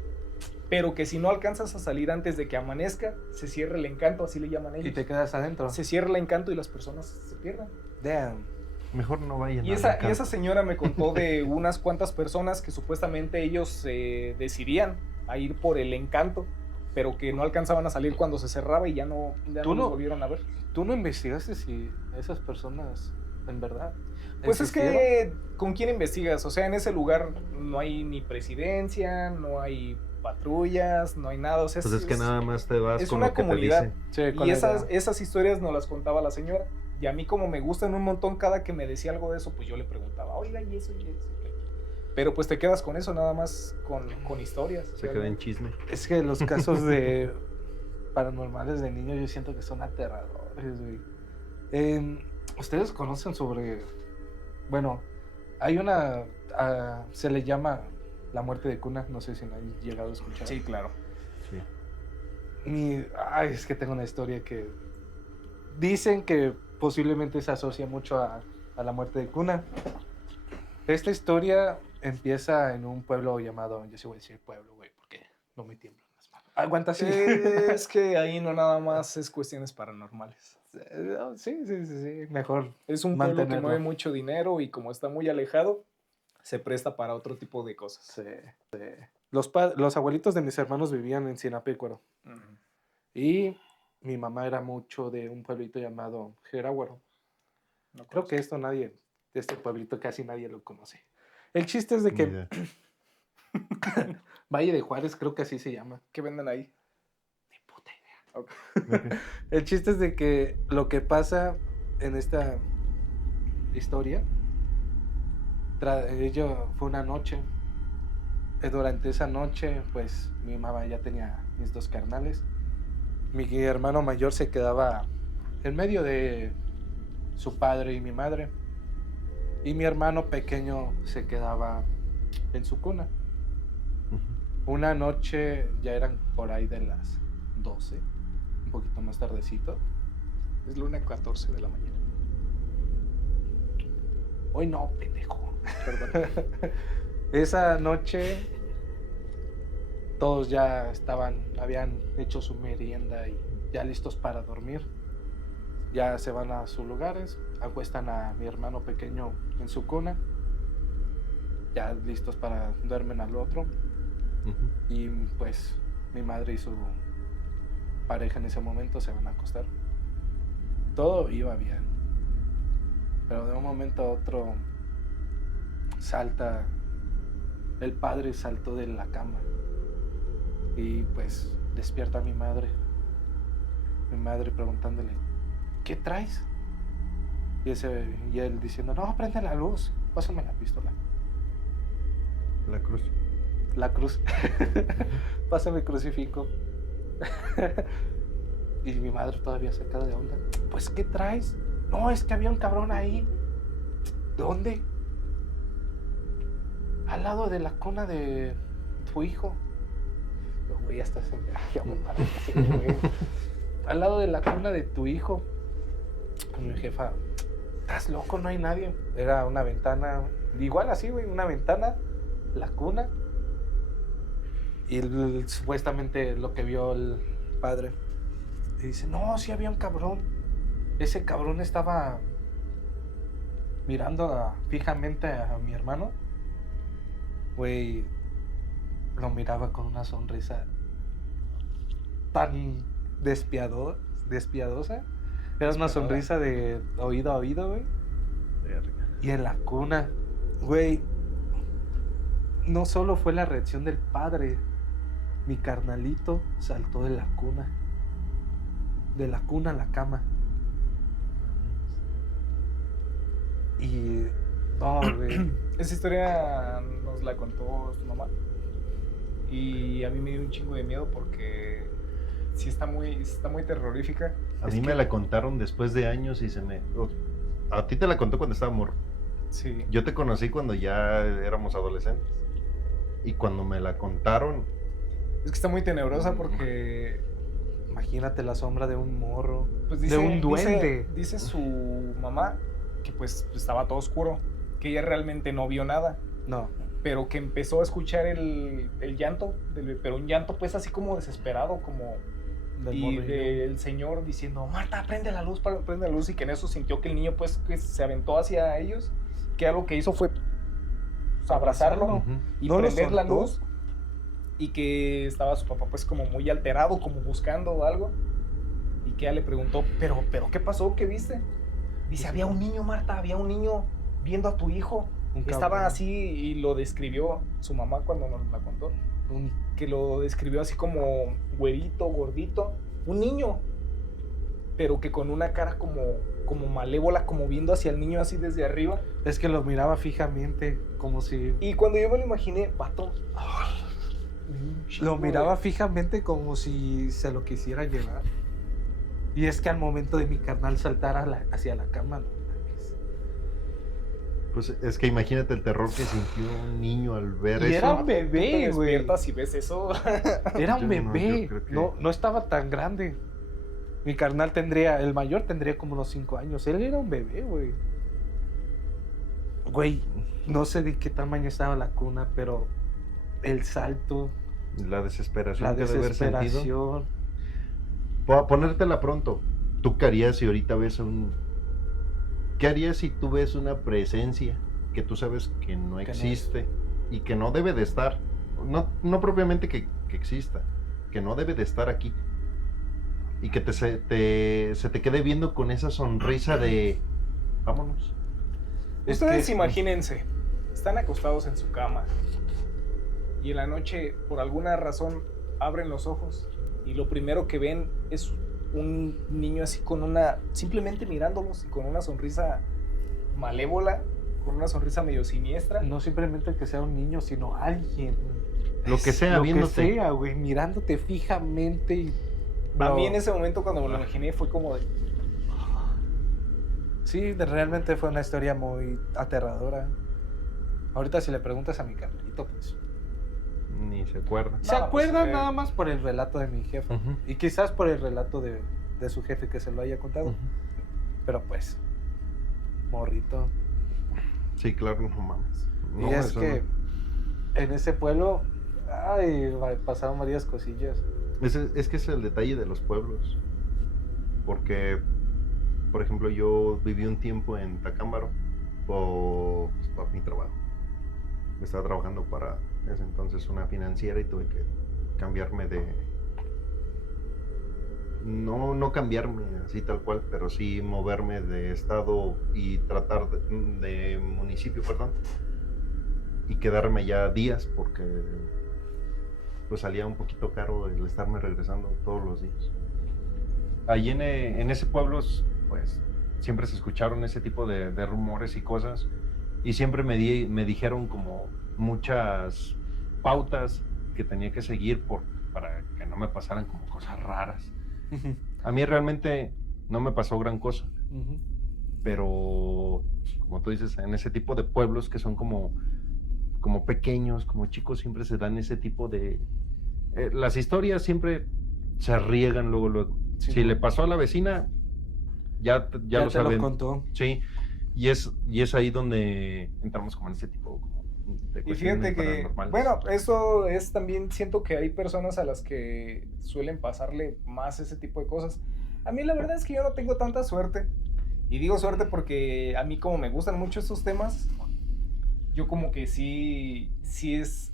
Pero que si no alcanzas a salir antes de que amanezca, se cierra el encanto, así le llaman Y ellos. te quedas adentro. Se cierra el encanto y las personas se pierden. Damn. Mejor no vayan Y al esa encanto. señora me contó de unas cuantas personas que supuestamente ellos se decidían a ir por el encanto, pero que no alcanzaban a salir cuando se cerraba y ya no ¿Tú los no? volvieron a ver. ¿Tú no investigaste si esas personas, en verdad, Pues es existieron? que, ¿con quién investigas? O sea, en ese lugar no hay ni presidencia, no hay patrullas, no hay nada. O sea, Pues es que nada más te vas es con una lo que te comunidad. dicen. Sí, con Y la idea. esas historias nos las contaba la señora. Y a mí como me gustan un montón, cada que me decía algo de eso, pues yo le preguntaba, oiga, y eso, y eso. ¿Qué?". Pero pues te quedas con eso nada más, con historias. Se queda en chisme. Es que los casos de paranormales de niños yo siento que son aterradores, güey. ¿Ustedes conocen sobre... Bueno, hay una... se le llama la muerte de cuna, no sé si han llegado a escuchar. Sí, claro. Sí. Ay, es que tengo una historia que... Dicen que posiblemente se asocia mucho a la muerte de cuna. Esta historia empieza en un pueblo llamado... Yo sí voy a decir pueblo, güey, porque no me tiemblan las manos. Aguanta, sí. Es que ahí no nada más es cuestiones paranormales. Sí, mejor. Es un pueblo que Mantenerlo. mueve mucho dinero y como está muy alejado, se presta para otro tipo de cosas. Sí. Los abuelitos de mis hermanos vivían en Sinapecuaro. Ujú. Y mi mamá era mucho de un pueblito llamado Jeráguaro. No Creo que este pueblito casi nadie lo conoce. El chiste es de que Ni idea. Valle de Juárez, creo que así se llama. ¿Qué venden ahí? Ni puta idea. Ok. El chiste es de que lo que pasa en esta historia, ello fue una noche durante esa noche, pues mi mamá ya tenía mis 2 carnales. Mi hermano mayor se quedaba en medio de su padre y mi madre. Y mi hermano pequeño se quedaba en su cuna. Una noche, ya eran por ahí de las 12, un poquito más tardecito. Es lunes 14 de la mañana. Hoy no, pendejo. Perdón. Esa noche todos ya habían hecho su merienda y ya listos para dormir. Ya se van a sus lugares, acuestan a mi hermano pequeño en su cuna, ya listos para duermen al otro. Y pues mi madre y su pareja en ese momento se van a acostar. Todo iba bien, pero de un momento a otro el padre saltó de la cama y pues despierta a mi madre preguntándole, ¿qué traes? Y él diciendo, no, prende la luz, pásame la pistola. La cruz. La cruz. Pásame el crucifijo. Y mi madre todavía sacada de onda. Pues, ¿qué traes? No, es que había un cabrón ahí. ¿Dónde? Al lado de la cuna de tu hijo. No, güey, hasta se me parece, al lado de la cuna de tu hijo. Y mi jefa, ¿estás loco? No hay nadie. Era una ventana, igual así, güey, una ventana, la cuna. Y supuestamente lo que vio el padre. Y dice, no, sí había un cabrón. Ese cabrón estaba mirando fijamente a mi hermano. Güey, lo miraba con una sonrisa tan despiadosa. Era una sonrisa de oído a oído, güey. Y en la cuna, güey, no solo fue la reacción del padre, mi carnalito saltó de la cuna. De la cuna a la cama. Y no, güey. Esa historia nos la contó su mamá. Y a mí me dio un chingo de miedo porque sí está muy terrorífica. A mí me la contaron después de años y a ti te la contó cuando estaba morro. Sí. Yo te conocí cuando ya éramos adolescentes. Y cuando me la contaron... Es que está muy tenebrosa porque... Imagínate la sombra de un morro, pues de un duende. Dice su mamá que pues estaba todo oscuro, que ella realmente no vio nada. No. Pero que empezó a escuchar el llanto, pero un llanto pues así como desesperado, como... Y del señor diciendo, Marta, prende la luz, prende la luz. Y que en eso sintió que el niño pues que se aventó hacia ellos, que algo que hizo fue pues, abrazarlo y no prender la luz. Y que estaba su papá pues como muy alterado, como buscando algo. Y que ella le preguntó, pero ¿qué pasó? ¿Qué viste? Dice, había un niño, Marta, había un niño viendo a tu hijo. Estaba así y lo describió su mamá cuando nos la contó. Que lo describió así como güerito, gordito. Un niño. Pero que con una cara como malévola, como viendo hacia el niño así desde arriba. Es que lo miraba fijamente, como si... Y cuando yo me lo imaginé, vato... Lo miraba fijamente como si se lo quisiera llevar. Y es que al momento de mi carnal saltar hacia la cama, no mames. Pues es que imagínate el terror que sintió un niño al ver Y eso. era un bebé, güey. despiertas y ves eso. Era un bebé. yo creo que- No estaba tan grande. Mi carnal el mayor tendría como unos 5 años. Él era un bebé, güey. Güey, no sé de qué tamaño estaba la cuna, pero el salto, La desesperación la que debe haber sentido. desesperación. Ponértela pronto. ¿Tú qué harías si ahorita ves ¿Qué harías si tú ves una presencia que tú sabes que no existe y que no debe de estar? No propiamente que exista, que no debe de estar aquí. Y que se te quede viendo con esa sonrisa de vámonos. Ustedes imagínense, están acostados en su cama y en la noche, por alguna razón, abren los ojos y lo primero que ven es un niño así simplemente mirándolos y con una sonrisa malévola, con una sonrisa medio siniestra. No simplemente que sea un niño, sino alguien. Lo que sea, Lo viéndote. que sea, güey, mirándote fijamente y... A Bro, mí en ese momento cuando me lo imaginé fue como de... sí, realmente fue una historia muy aterradora. Ahorita si le preguntas a mi carnalito, pues... Ni se acuerda. Se No, acuerda pues, nada más por el relato de mi jefe. Ujú. Y quizás por el relato de su jefe que se lo haya contado. Ujú. Pero pues, morrito. Sí, claro, no mames. Y No, es eso que no. en ese pueblo, ay, pasaron varias cosillas. Es que es el detalle de los pueblos. Porque, por ejemplo, yo viví un tiempo en Tacámbaro por mi trabajo. Estaba trabajando para ese entonces una financiera y tuve que cambiarme de... No cambiarme así tal cual, pero sí moverme de estado y tratar de municipio, perdón. Y quedarme ya días porque pues salía un poquito caro el estarme regresando todos los días. Allí en ese pueblo, pues siempre se escucharon ese tipo de rumores y cosas y siempre me dijeron como muchas pautas que tenía que seguir para que no me pasaran como cosas raras. A mí realmente no me pasó gran cosa, pero como tú dices, en ese tipo de pueblos que son como pequeños, como chicos, siempre se dan ese tipo de... las historias siempre se riegan luego. Sí, si ¿no? le pasó a la vecina, ya Ya lo te lo saben. contó. Sí, y es ahí donde entramos como en ese tipo como de Y cuestiones fíjate que, paranormales. bueno, eso es también, siento que hay personas a las que suelen pasarle más ese tipo de cosas. A mí la verdad es que yo no tengo tanta suerte. Y digo suerte porque a mí como me gustan mucho estos temas, yo como que sí es...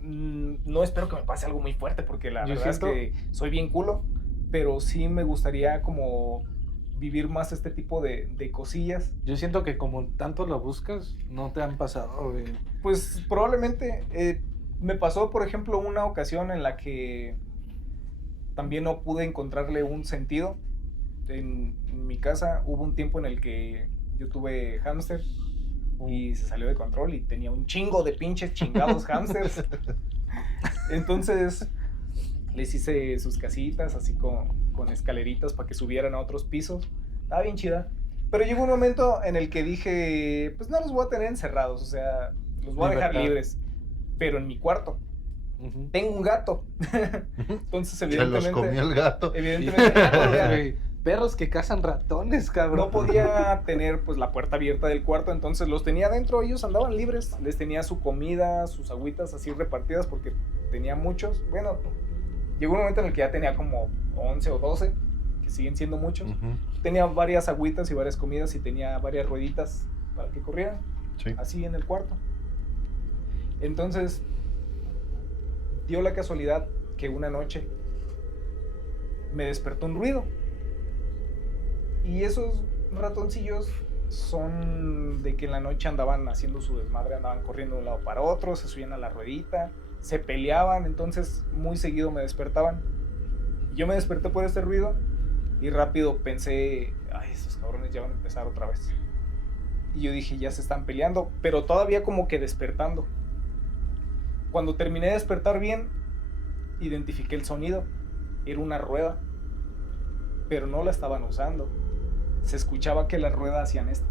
no espero que me pase algo muy fuerte porque la Yo verdad es siento- que soy bien culo, pero sí me gustaría como vivir más este tipo de cosillas. Yo siento que como tanto lo buscas, no te han pasado, güey. Pues probablemente me pasó, por ejemplo, una ocasión en la que también no pude encontrarle un sentido. En mi casa hubo un tiempo en el que yo tuve hámster y se salió de control y tenía un chingo de pinches chingados hámsters. Entonces les hice sus casitas así con escaleritas para que subieran a otros pisos. Estaba bien chida. Pero llegó un momento en el que dije, pues no los voy a tener encerrados, o sea, los voy a dejar Libertad. libres, pero en mi cuarto. Tengo un gato. Entonces, Se los evidentemente, comió el gato. evidentemente no podía, Güey, perros que cazan ratones, cabrón. no podía tener pues la puerta abierta del cuarto, entonces los tenía adentro, ellos andaban libres, les tenía su comida, sus agüitas así repartidas porque tenía muchos. Bueno, llegó un momento en el que ya tenía como 11 o 12, que siguen siendo muchos. Ujú. Tenía varias agüitas y varias comidas y tenía varias rueditas para que corrieran, Sí. así en el cuarto. Entonces, dio la casualidad que una noche me despertó un ruido. Y esos ratoncillos son de que en la noche andaban haciendo su desmadre, andaban corriendo de un lado para otro, se subían a la ruedita, se peleaban, entonces muy seguido me despertaban. Yo me desperté por este ruido y rápido pensé, ay, esos cabrones ya van a empezar otra vez. Y yo dije, ya se están peleando, pero todavía como que despertando. Cuando terminé de despertar bien, identifiqué el sonido. Era una rueda, pero no la estaban usando. Se escuchaba que las ruedas hacían esto.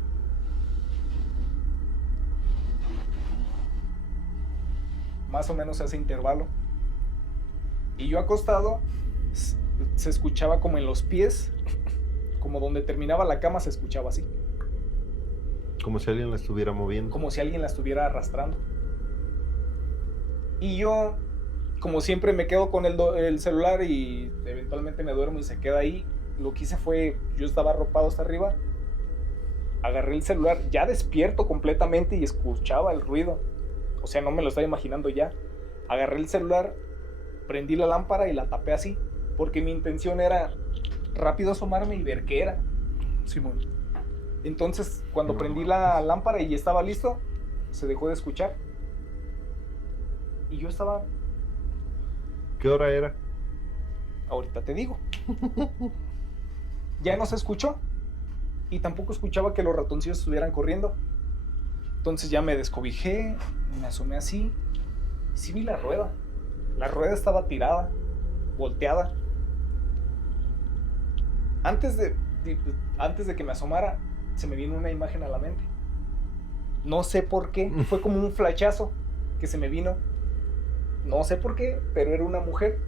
Más o menos ese intervalo. Y yo acostado, se escuchaba como en los pies, como donde terminaba la cama se escuchaba así. Como si alguien la estuviera moviendo. Como si alguien la estuviera arrastrando. Y yo, como siempre, me quedo con el celular y eventualmente me duermo y se queda ahí. Lo que hice fue, yo estaba arropado hasta arriba, agarré el celular, ya despierto completamente y escuchaba el ruido. O sea, no me lo estaba imaginando ya. Agarré el celular, prendí la lámpara y la tapé así, porque mi intención era rápido asomarme y ver qué era. Simón. Entonces, cuando prendí la lámpara y estaba listo, se dejó de escuchar. Y yo estaba, ¿Qué hora era? ahorita te digo. Ya no se escuchó. Y tampoco escuchaba que los ratoncillos estuvieran corriendo. Entonces ya me descobijé, me asomé así. Y sí vi la rueda. La rueda estaba tirada, volteada. Antes de que me asomara, se me vino una imagen a la mente. No sé por qué, fue como un flachazo que se me vino. No sé por qué, pero era una mujer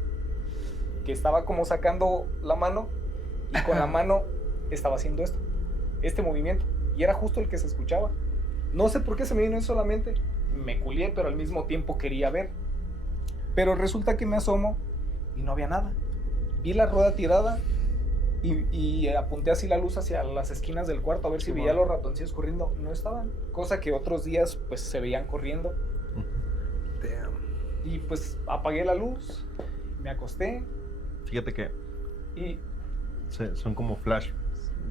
que estaba como sacando la mano y con la mano estaba haciendo este movimiento. Y era justo el que se escuchaba. No sé por qué se me vino eso solamente. Me culié, pero al mismo tiempo quería ver. Pero resulta que me asomo y no había nada. Vi la rueda tirada y apunté así la luz hacia las esquinas del cuarto a ver si veía los ratoncillos corriendo. No estaban. Cosa que otros días pues se veían corriendo. Damn. Y pues apagué la luz, me acosté Fíjate que y son como flash.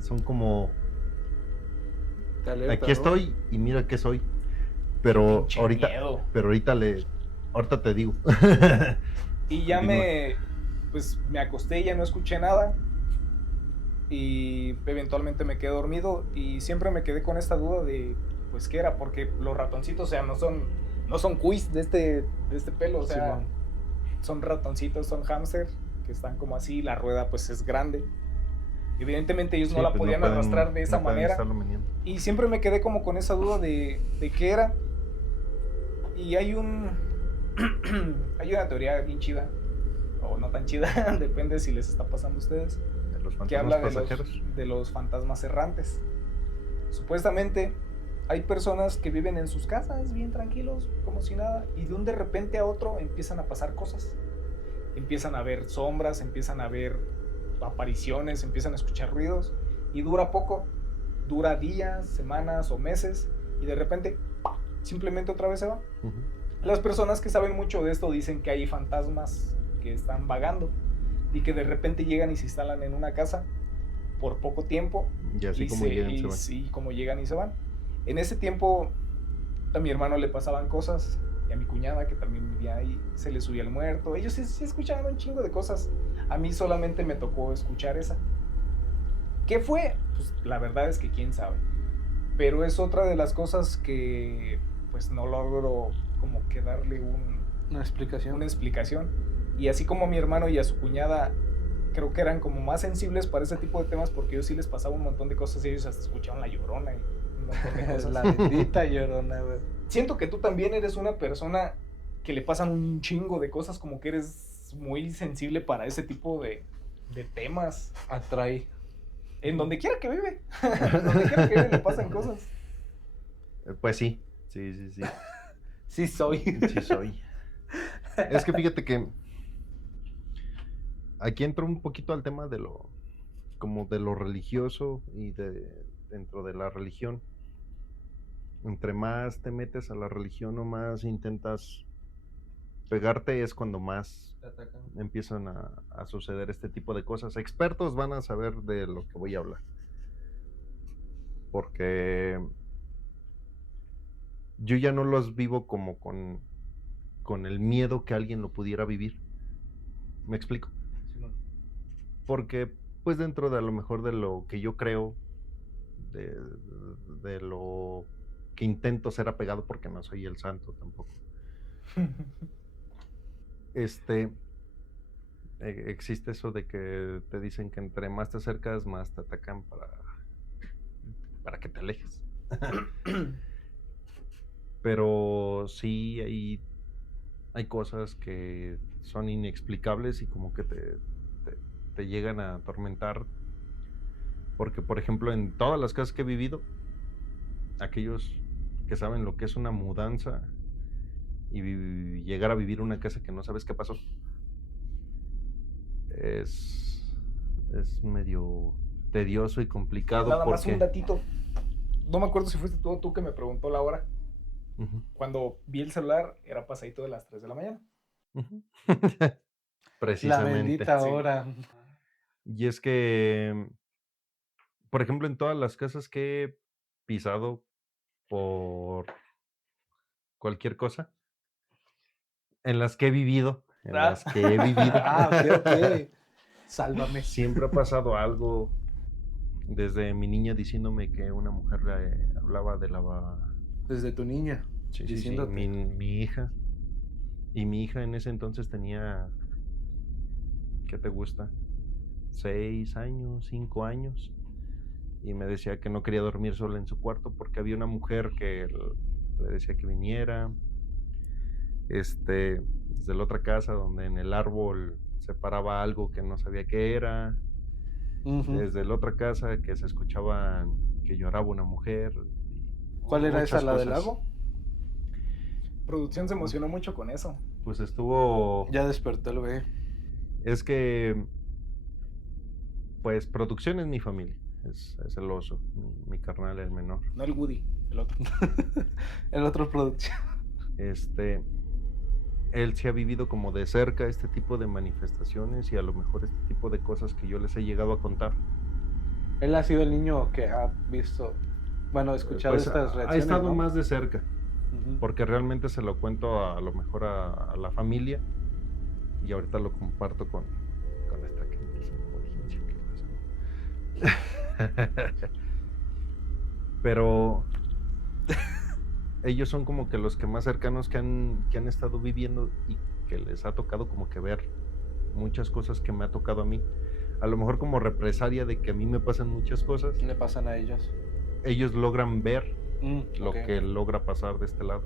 Son como... Te alerta, Aquí ¿no? estoy y mira qué soy. Pero pinche ahorita... miedo. Pero ahorita te digo. Y ya Continúa. me acosté y ya no escuché nada. Y eventualmente me quedé dormido y siempre me quedé con esta duda de, pues, ¿qué era? Porque los ratoncitos, o sea, no son cuis de este pelo, o sea, Simón. son ratoncitos, son hámster, que están como así, la rueda pues es grande. Evidentemente ellos Sí, no la pues podían pueden- arrastrar de esa no pueden manera. estarlo meneando. Y siempre me quedé como con esa duda de qué era. Y hay una teoría bien chida, o no tan chida, depende si les está pasando a ustedes, De los que fantasmas habla pasajeros. de los fantasmas errantes. Supuestamente hay personas que viven en sus casas bien tranquilos, como si nada, y de un de repente a otro empiezan a pasar cosas. Empiezan a ver sombras, empiezan a ver apariciones, empiezan a escuchar ruidos, y dura poco, dura días, semanas o meses, y de repente simplemente otra vez se va. Ujú. Las personas que saben mucho de esto dicen que hay fantasmas que están vagando y que de repente llegan y se instalan en una casa por poco tiempo Y así como llegan, se van. sí, como llegan y se van. En ese tiempo a mi hermano le pasaban cosas y a mi cuñada que también vivía ahí se le subía el muerto. Ellos sí escuchaban un chingo de cosas. A mí solamente me tocó escuchar esa. ¿Qué fue? Pues la verdad es que quién sabe. Pero es otra de las cosas que pues no logro como que darle Una explicación. una explicación. Y así como a mi hermano y a su cuñada, creo que eran como más sensibles para ese tipo de temas porque ellos sí les pasaba un montón de cosas y ellos hasta escuchaban La Llorona y un montón de cosas. La bendita Llorona, güey. Siento que tú también eres una persona que le pasan un chingo de cosas, como que eres muy sensible para ese tipo de temas. Atrae. En donde quiera que vive, en donde quiera que vive le pasan cosas. Pues sí. Sí. Sí soy. Sí soy. Es que fíjate que aquí entro un poquito al tema de lo religioso y dentro de la religión. Entre más te metes a la religión o más intentas pegarte es cuando más empiezan a suceder este tipo de cosas. Expertos van a saber de lo que voy a hablar. Porque yo ya no los vivo como con el miedo que alguien lo pudiera vivir. ¿Me explico? Porque pues dentro de a lo mejor de lo que yo creo, de lo que intento ser apegado, porque no soy el santo tampoco. Existe eso de que te dicen que entre más te acercas, más te atacan para que te alejes. Pero sí hay cosas que son inexplicables y como que te llegan a atormentar. Porque, por ejemplo, en todas las casas que he vivido, aquellos que saben lo que es una mudanza y llegar a vivir una casa que no sabes qué pasó, es medio tedioso y complicado. Nada más porque... un datito. No me acuerdo si fuiste tú que me preguntó la hora. Uh-huh. Cuando vi el celular era pasadito de las 3 de la mañana. Uh-huh. Precisamente. La bendita hora. Y es que, por ejemplo, en todas las casas que he pisado por cualquier cosa, en las que he vivido, Ok. Sálvame. Siempre ha pasado algo. Desde mi niña diciéndome que una mujer le hablaba de la... Desde tu niña. Sí, diciéndote. mi hija. Y mi hija en ese entonces tenía, ¿qué te gusta? 6 años, 5 años. Y me decía que no quería dormir sola en su cuarto porque había una mujer que le decía que viniera. Desde la otra casa donde en el árbol se paraba algo que no sabía qué era. Desde la otra casa que se escuchaba que lloraba una mujer. ¿Cuál era esa, muchas la del cosas. lago? Producción se emocionó mucho con eso. Pues estuvo... Ya despertó el güey. Es que, pues, producción es mi familia. Es el oso, mi carnal, el menor. No el Woody, el otro. El otro producción. Él sí ha vivido como de cerca este tipo de manifestaciones y a lo mejor este tipo de cosas que yo les he llegado a contar. Él ha sido el niño que ha visto, bueno, escuchado Pues, estas reacciones, ha estado ¿no? más de cerca, Ujú. porque realmente se lo cuento a lo mejor a la familia y ahorita lo comparto con esta queridísima audiencia que pasa. Pero ellos son como que los que más cercanos que han estado viviendo y que les ha tocado como que ver muchas cosas que me ha tocado a mí. A lo mejor como represalia de que a mí me pasan muchas cosas, Le pasan a ellos. ellos logran ver lo Ok. que logra pasar de este lado.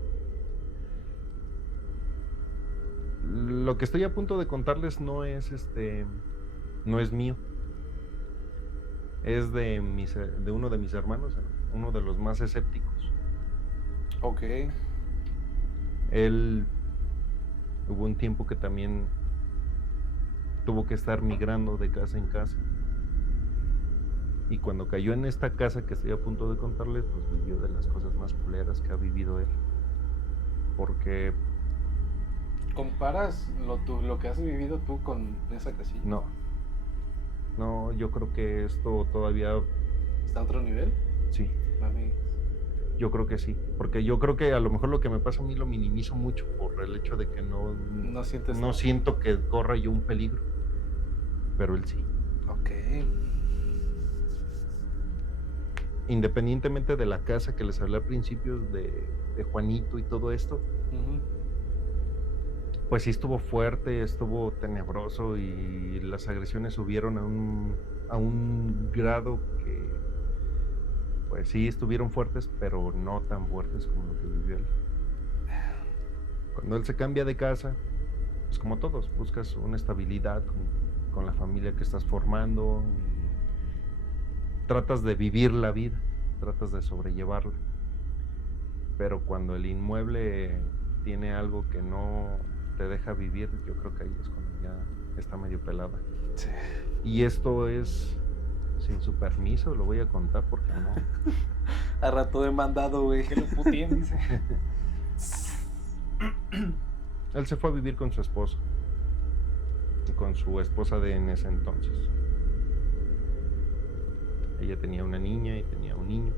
Lo que estoy a punto de contarles no es no es mío. Es de uno de mis hermanos, uno de los más escépticos. Ok. Él hubo un tiempo que también tuvo que estar migrando de casa en casa. Y cuando cayó en esta casa que estoy a punto de contarles, pues vivió de las cosas más culeras que ha vivido él. Porque ¿Comparas lo que has vivido tú con esa casilla? no, yo creo que esto todavía ¿Está a otro nivel? sí. Mami. Yo creo que sí, porque yo creo que a lo mejor lo que me pasa a mí lo minimizo mucho por el hecho de que No sientes no nada. siento que corra yo un peligro, pero él sí. Ok. Independientemente de la casa que les hablé al principio de Juanito y todo esto, Ujú. pues sí estuvo fuerte, estuvo tenebroso y las agresiones subieron a un grado que pues sí estuvieron fuertes, pero no tan fuertes como lo que vivió él. Cuando él se cambia de casa, pues como todos, buscas una estabilidad con la familia que estás formando y tratas de vivir la vida, tratas de sobrellevarla. Pero cuando el inmueble tiene algo que no te deja vivir, yo creo que ahí es cuando ya está medio pelada. Sí. Y esto es sin su permiso, lo voy a contar porque no. A rato demandado, güey. Que lo puteen, dice. Él se fue a vivir con su esposa y con su esposa de en ese entonces. Ella tenía una niña y tenía un niño.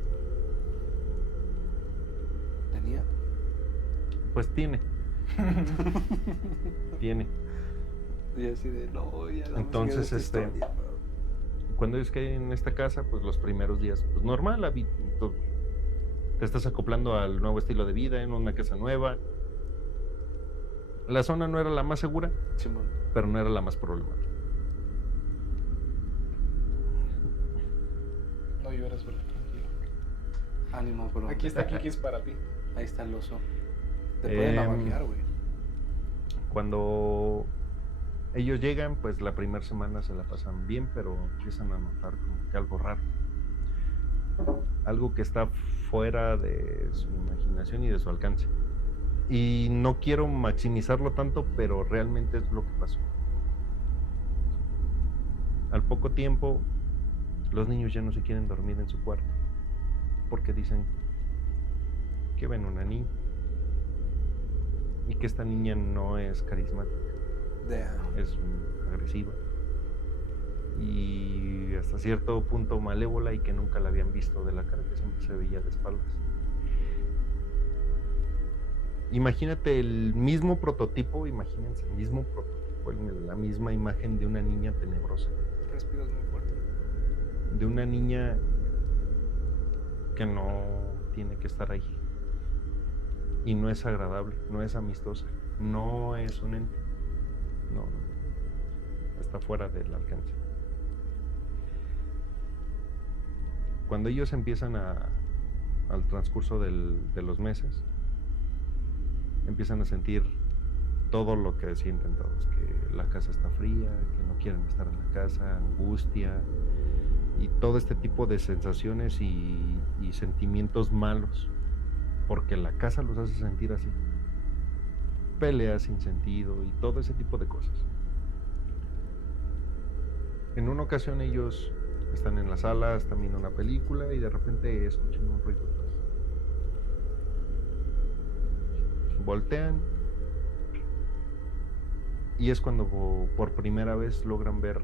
¿Tenía? Pues tiene. Y así de, no, ya la Entonces, música de esta historia, bro. Cuando ellos caen en esta casa, pues los primeros días, pues normal, te estás acoplando al nuevo estilo de vida en una casa nueva. La zona no era la más segura, Simón. pero no era la más problemática. No llores, bro, tranquilo. Ánimo, bro. Aquí está Kikis para ti. Ahí está el oso. Te pueden navajear, güey. Cuando ellos llegan, pues la primera semana se la pasan bien, pero empiezan a notar como que algo raro. Algo que está fuera de su imaginación y de su alcance. Y no quiero maximizarlo tanto, pero realmente es lo que pasó. Al poco tiempo, los niños ya no se quieren dormir en su cuarto, porque dicen que ven una niña y que esta niña no es carismática, es agresiva y hasta cierto punto malévola y que nunca la habían visto de la cara, que siempre se veía de espaldas. Imagínate el mismo prototipo, imagínense el mismo prototipo, la misma imagen de una niña tenebrosa. Respiras muy fuerte. De una niña que no tiene que estar ahí. Y no es agradable, no es amistosa. no es un ente. No, está fuera del alcance. Cuando ellos empiezan al transcurso de los meses, empiezan a sentir todo lo que sienten todos, que la casa está fría, que no quieren estar en la casa, angustia y todo este tipo de sensaciones y sentimientos malos, porque la casa los hace sentir así. Peleas sin sentido y todo ese tipo de cosas. En una ocasión ellos están en la sala, están viendo una película y de repente escuchan un ruido. Voltean y es cuando por primera vez logran ver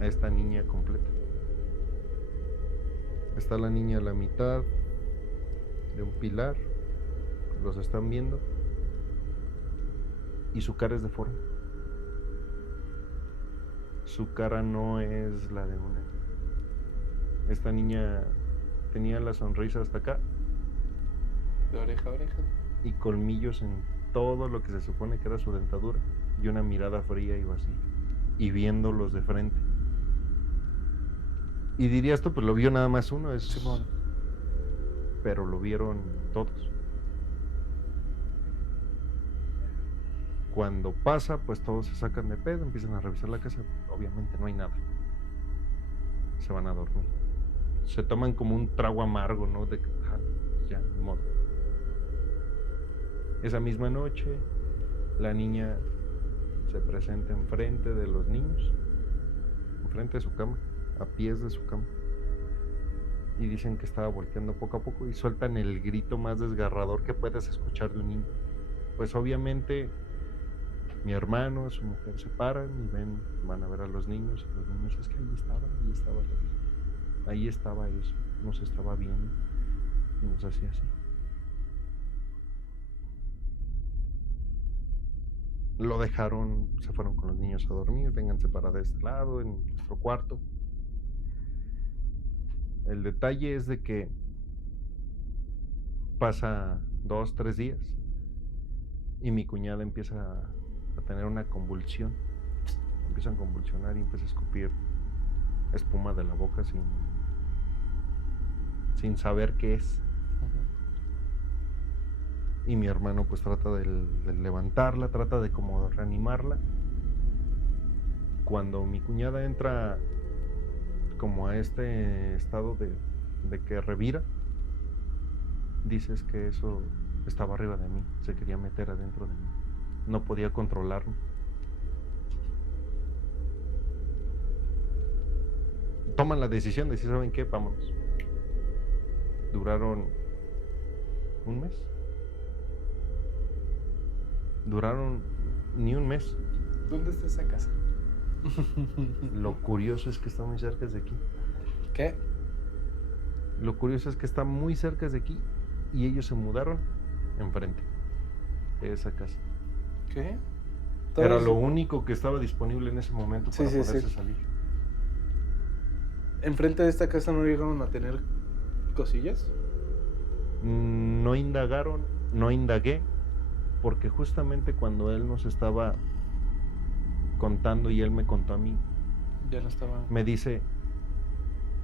a esta niña completa. Está la niña a la mitad de un pilar, los están viendo y su cara es deforme. Su cara no es la de una. Esta niña tenía la sonrisa hasta acá. De oreja a oreja. Y colmillos en todo lo que se supone que era su dentadura. Y una mirada fría y vacía. Y viéndolos de frente. Y diría esto, pues lo vio nada más uno, es Simón. Pero lo vieron todos. Cuando pasa, pues todos se sacan de pedo, empiezan a revisar la casa. Obviamente no hay nada. Se van a dormir. Se toman como un trago amargo, ¿no? De ya, ni modo. Esa misma noche, la niña se presenta enfrente de los niños, enfrente de su cama, a pies de su cama. Y dicen que estaba volteando poco a poco y sueltan el grito más desgarrador que puedas escuchar de un niño. Pues obviamente mi hermano, su mujer se paran y van a ver a los niños. Y los niños, es que ahí estaba eso, nos estaba viendo y nos hacía así. Lo dejaron, se fueron con los niños a dormir, vénganse para de este lado, en nuestro cuarto. El detalle es de que pasa 2, 3 días y mi cuñada empieza a tener una convulsión. Empiezan a convulsionar y empieza a escupir espuma de la boca sin saber qué es. Y mi hermano pues trata de levantarla, trata de como reanimarla. Cuando mi cuñada entra como a este estado de que revira, dices que eso estaba arriba de mí, se quería meter adentro de mí, no podía controlarme. Toman la decisión de decir, ¿saben qué? Vámonos. Duraron un mes. Duraron ni un mes. ¿Dónde está esa casa? Lo curioso es que está muy cerca de aquí. ¿Qué? Lo curioso es que está muy cerca de aquí y ellos se mudaron enfrente de esa casa. ¿Qué? Era lo único que estaba disponible en ese momento para poderse salir. ¿Enfrente de esta casa no llegaron a tener cosillas? No indagaron, no indagué, porque justamente cuando él nos estaba contando y él me contó a mí, ya no estaba. Me dice,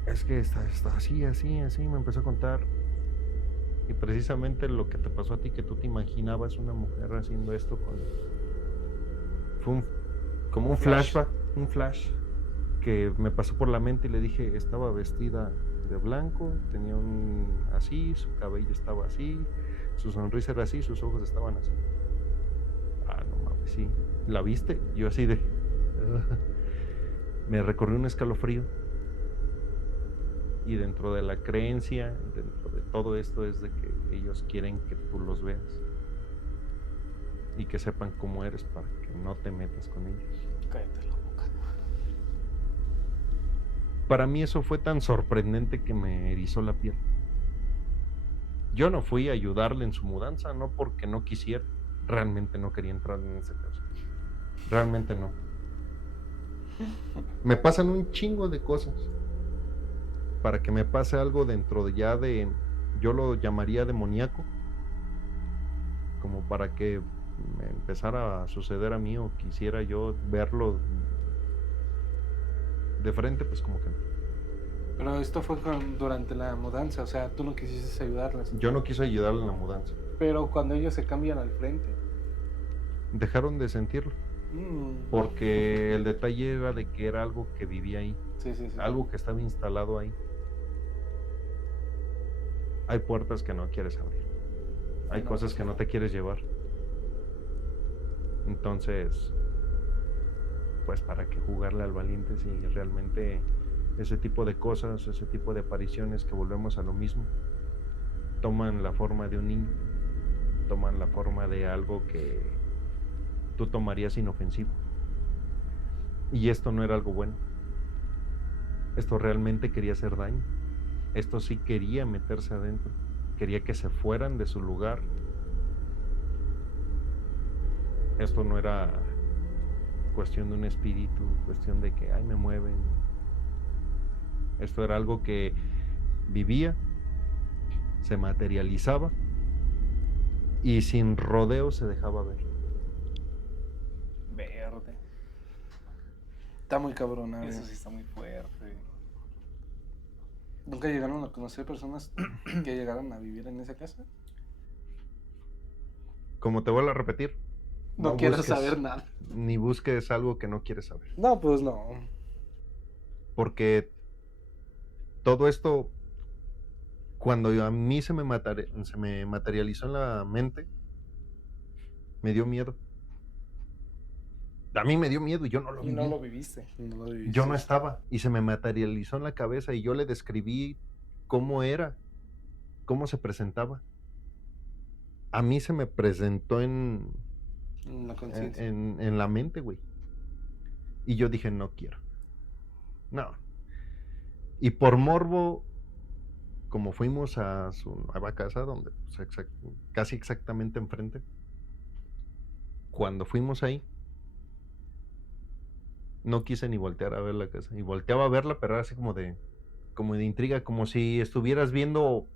es que está así, me empezó a contar. Y precisamente lo que te pasó a ti, que tú te imaginabas una mujer haciendo esto fue como un flashback, un flash que me pasó por la mente y le dije, estaba vestida de blanco, tenía así, su cabello estaba así, su sonrisa era así, sus ojos estaban así. Ah, no mames, sí. ¿La viste? Yo así de... me recorrió un escalofrío. Y dentro de la creencia, dentro de todo esto es de que ellos quieren que tú los veas. Y que sepan cómo eres para que no te metas con ellos. Cállate la boca. Para mí eso fue tan sorprendente que me erizó la piel. Yo no fui a ayudarle en su mudanza, no porque no quisiera. Realmente no quería entrar en ese caso. Realmente no. Me pasan un chingo de cosas. Para que me pase algo dentro de yo lo llamaría demoníaco. como para que me empezara a suceder a mí o quisiera yo verlo de frente, pues como que no. Pero esto fue durante la mudanza, o sea, tú no quisiste ayudarlas. Yo no quise ayudarle en la mudanza. Pero cuando ellos se cambian al frente. Dejaron de sentirlo, porque el detalle era de que era algo que vivía ahí, Sí. algo que estaba instalado ahí. Hay puertas que no quieres abrir, hay cosas que no te quieres llevar. Entonces, pues para qué jugarle al valiente si realmente ese tipo de cosas, ese tipo de apariciones que volvemos a lo mismo, toman la forma de un niño, toman la forma de algo que tú tomarías inofensivo. Y esto no era algo bueno. Esto realmente quería hacer daño. Esto sí quería meterse adentro. Quería que se fueran de su lugar. Esto no era cuestión de un espíritu, cuestión de que, ay, me mueven. Esto era algo que vivía, se materializaba y sin rodeo se dejaba ver. Verde. Está muy cabrona. Eso sí está muy fuerte. ¿Nunca llegaron a conocer personas que llegaron a vivir en esa casa? Como te vuelvo a repetir, No quiero busques- saber nada. ni busques algo que no quieres saber. No, pues no. Porque todo esto, cuando a mí se me materializó en la mente, me dio miedo. A mí me dio miedo y yo no lo Y viví. no lo viviste. No lo viviste. Yo no estaba y se me materializó en la cabeza y yo le describí cómo era, cómo se presentaba. A mí se me presentó en La conciencia. en la mente, güey. Y yo dije, no quiero. No. Y por morbo, como fuimos a su nueva casa, donde pues, casi exactamente enfrente, cuando fuimos ahí, no quise ni voltear a ver la casa. Y volteaba a verla, pero era así como de intriga, como si estuvieras viendo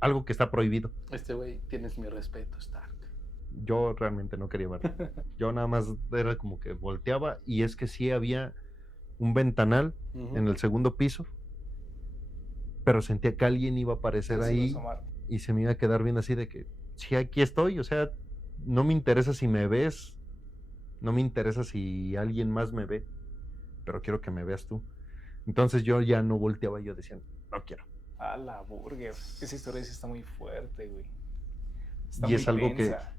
algo que está prohibido. Este güey, tienes mi respeto, Stark. Yo realmente no quería verlo. Yo nada más era como que volteaba y es que sí había un ventanal en el segundo piso, pero sentía que alguien iba a aparecer Se iba a ahí asomar. y se me iba a quedar viendo así de que, sí, aquí estoy, o sea, no me interesa si me ves, no me interesa si alguien más me ve, pero quiero que me veas tú. Entonces yo ya no volteaba, yo decía, no quiero. A la burger. Esa historia sí está muy fuerte, güey. Está Y muy es algo tensa.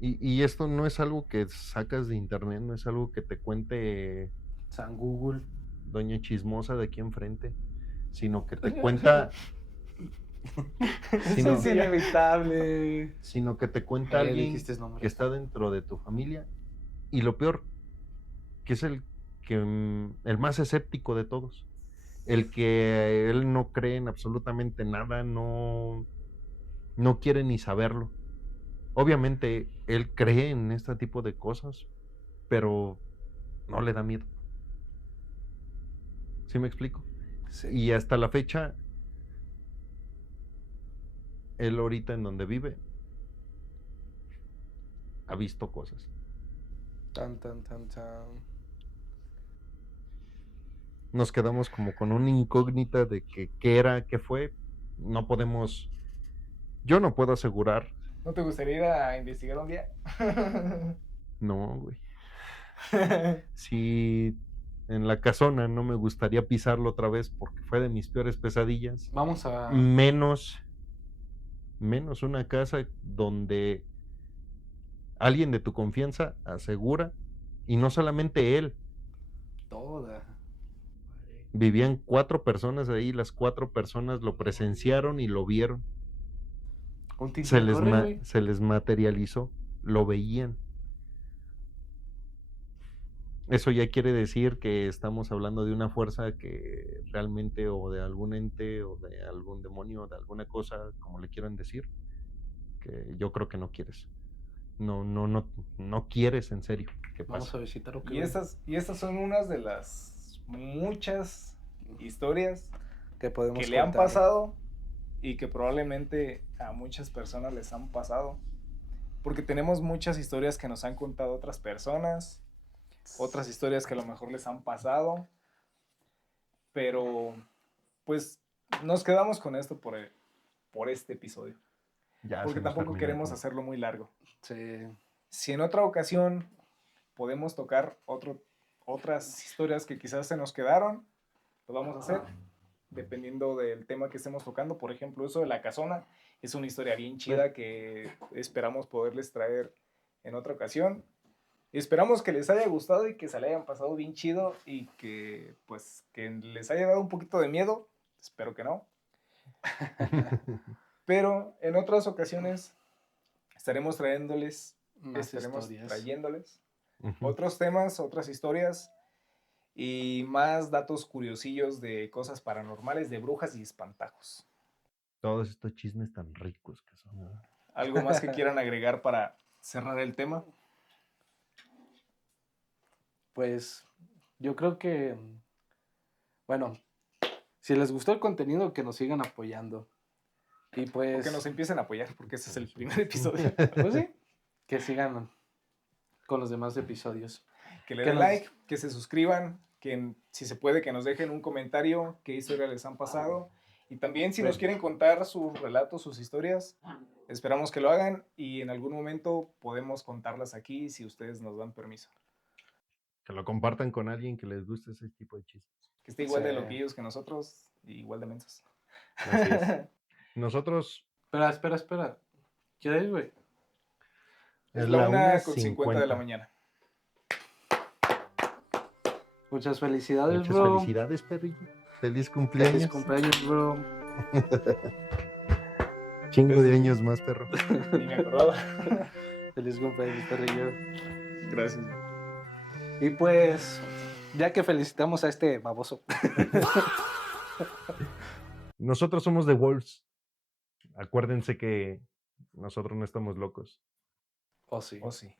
y esto no es algo que sacas de internet, no es algo que te cuente San Google. doña chismosa de aquí enfrente, sino que te cuenta Eso es inevitable. sino que te cuenta Ya alguien dijiste nombre. que está dentro de tu familia, y lo peor, que es el más escéptico de todos, el que él no cree en absolutamente nada, no quiere ni saberlo. Obviamente él cree en este tipo de cosas, pero no le da miedo. ¿Sí me explico? Sí. Y hasta la fecha, él ahorita en donde vive ha visto cosas. Tan. Nos quedamos como con una incógnita de que qué era, qué fue. Yo no puedo asegurar. ¿No te gustaría ir a investigar un día? No, güey. Si en la casona no me gustaría pisarlo otra vez porque fue de mis peores pesadillas. Vamos a... Menos una casa donde alguien de tu confianza asegura, y no solamente él, Toda. vivían 4 personas ahí, las 4 personas lo presenciaron y lo vieron. Un tinte Se de les, corre, güey. se les materializó, lo veían. Eso ya quiere decir que estamos hablando de una fuerza que realmente, o de algún ente, o de algún demonio, o de alguna cosa, como le quieran decir, que yo creo que no quieres. No quieres en serio que Vamos pase. a visitar o qué, Y güey. estas son unas de las muchas historias que podemos que le han contar. pasado y que probablemente a muchas personas les han pasado. Porque tenemos muchas historias que nos han contado otras personas, otras historias que a lo mejor les han pasado, pero pues nos quedamos con esto por este episodio, Ya porque se nos tampoco termina queremos todo. hacerlo muy largo. Sí. Si en otra ocasión podemos tocar otras historias que quizás se nos quedaron, lo vamos a hacer, dependiendo del tema que estemos tocando. Por ejemplo, eso de la casona es una historia bien chida que esperamos poderles traer en otra ocasión. Esperamos que les haya gustado y que se le hayan pasado bien chido y que pues que les haya dado un poquito de miedo. Espero que no. Pero en otras ocasiones estaremos trayéndoles Más historias. Ujú. otros temas, otras historias y más datos curiosillos de cosas paranormales, de brujas y espantajos. Todos estos chismes tan ricos que son. ¿Verdad? ¿Algo más que quieran agregar para cerrar el tema? Pues yo creo que, bueno, si les gustó el contenido, que nos sigan apoyando. Y O pues, que nos empiecen a apoyar, porque este es el primer episodio. pues sí, que sigan con los demás episodios. Que le Que den nos- like, que se suscriban, que si se puede que nos dejen un comentario, qué historias les han pasado. Y también si nos quieren contar sus relatos, sus historias, esperamos que lo hagan y en algún momento podemos contarlas aquí si ustedes nos dan permiso. Que lo compartan con alguien que les guste ese tipo de chismes. Que esté igual de Sí. loquillos que nosotros y igual de mensos. Así es. Nosotros Espera. ¿Qué es, güey? Es la 1:50 de la 1:50. mañana. Muchas felicidades, Muchas bro. felicidades, perrillo. Feliz cumpleaños. Feliz cumpleaños, bro. Chingo de años más, perro. Ni me acordaba. Feliz cumpleaños, perrillo. Gracias. Y pues, ya que felicitamos a este baboso. Nosotros somos The Wolves. Acuérdense que nosotros no estamos locos. Oh, sí. Oh, sí.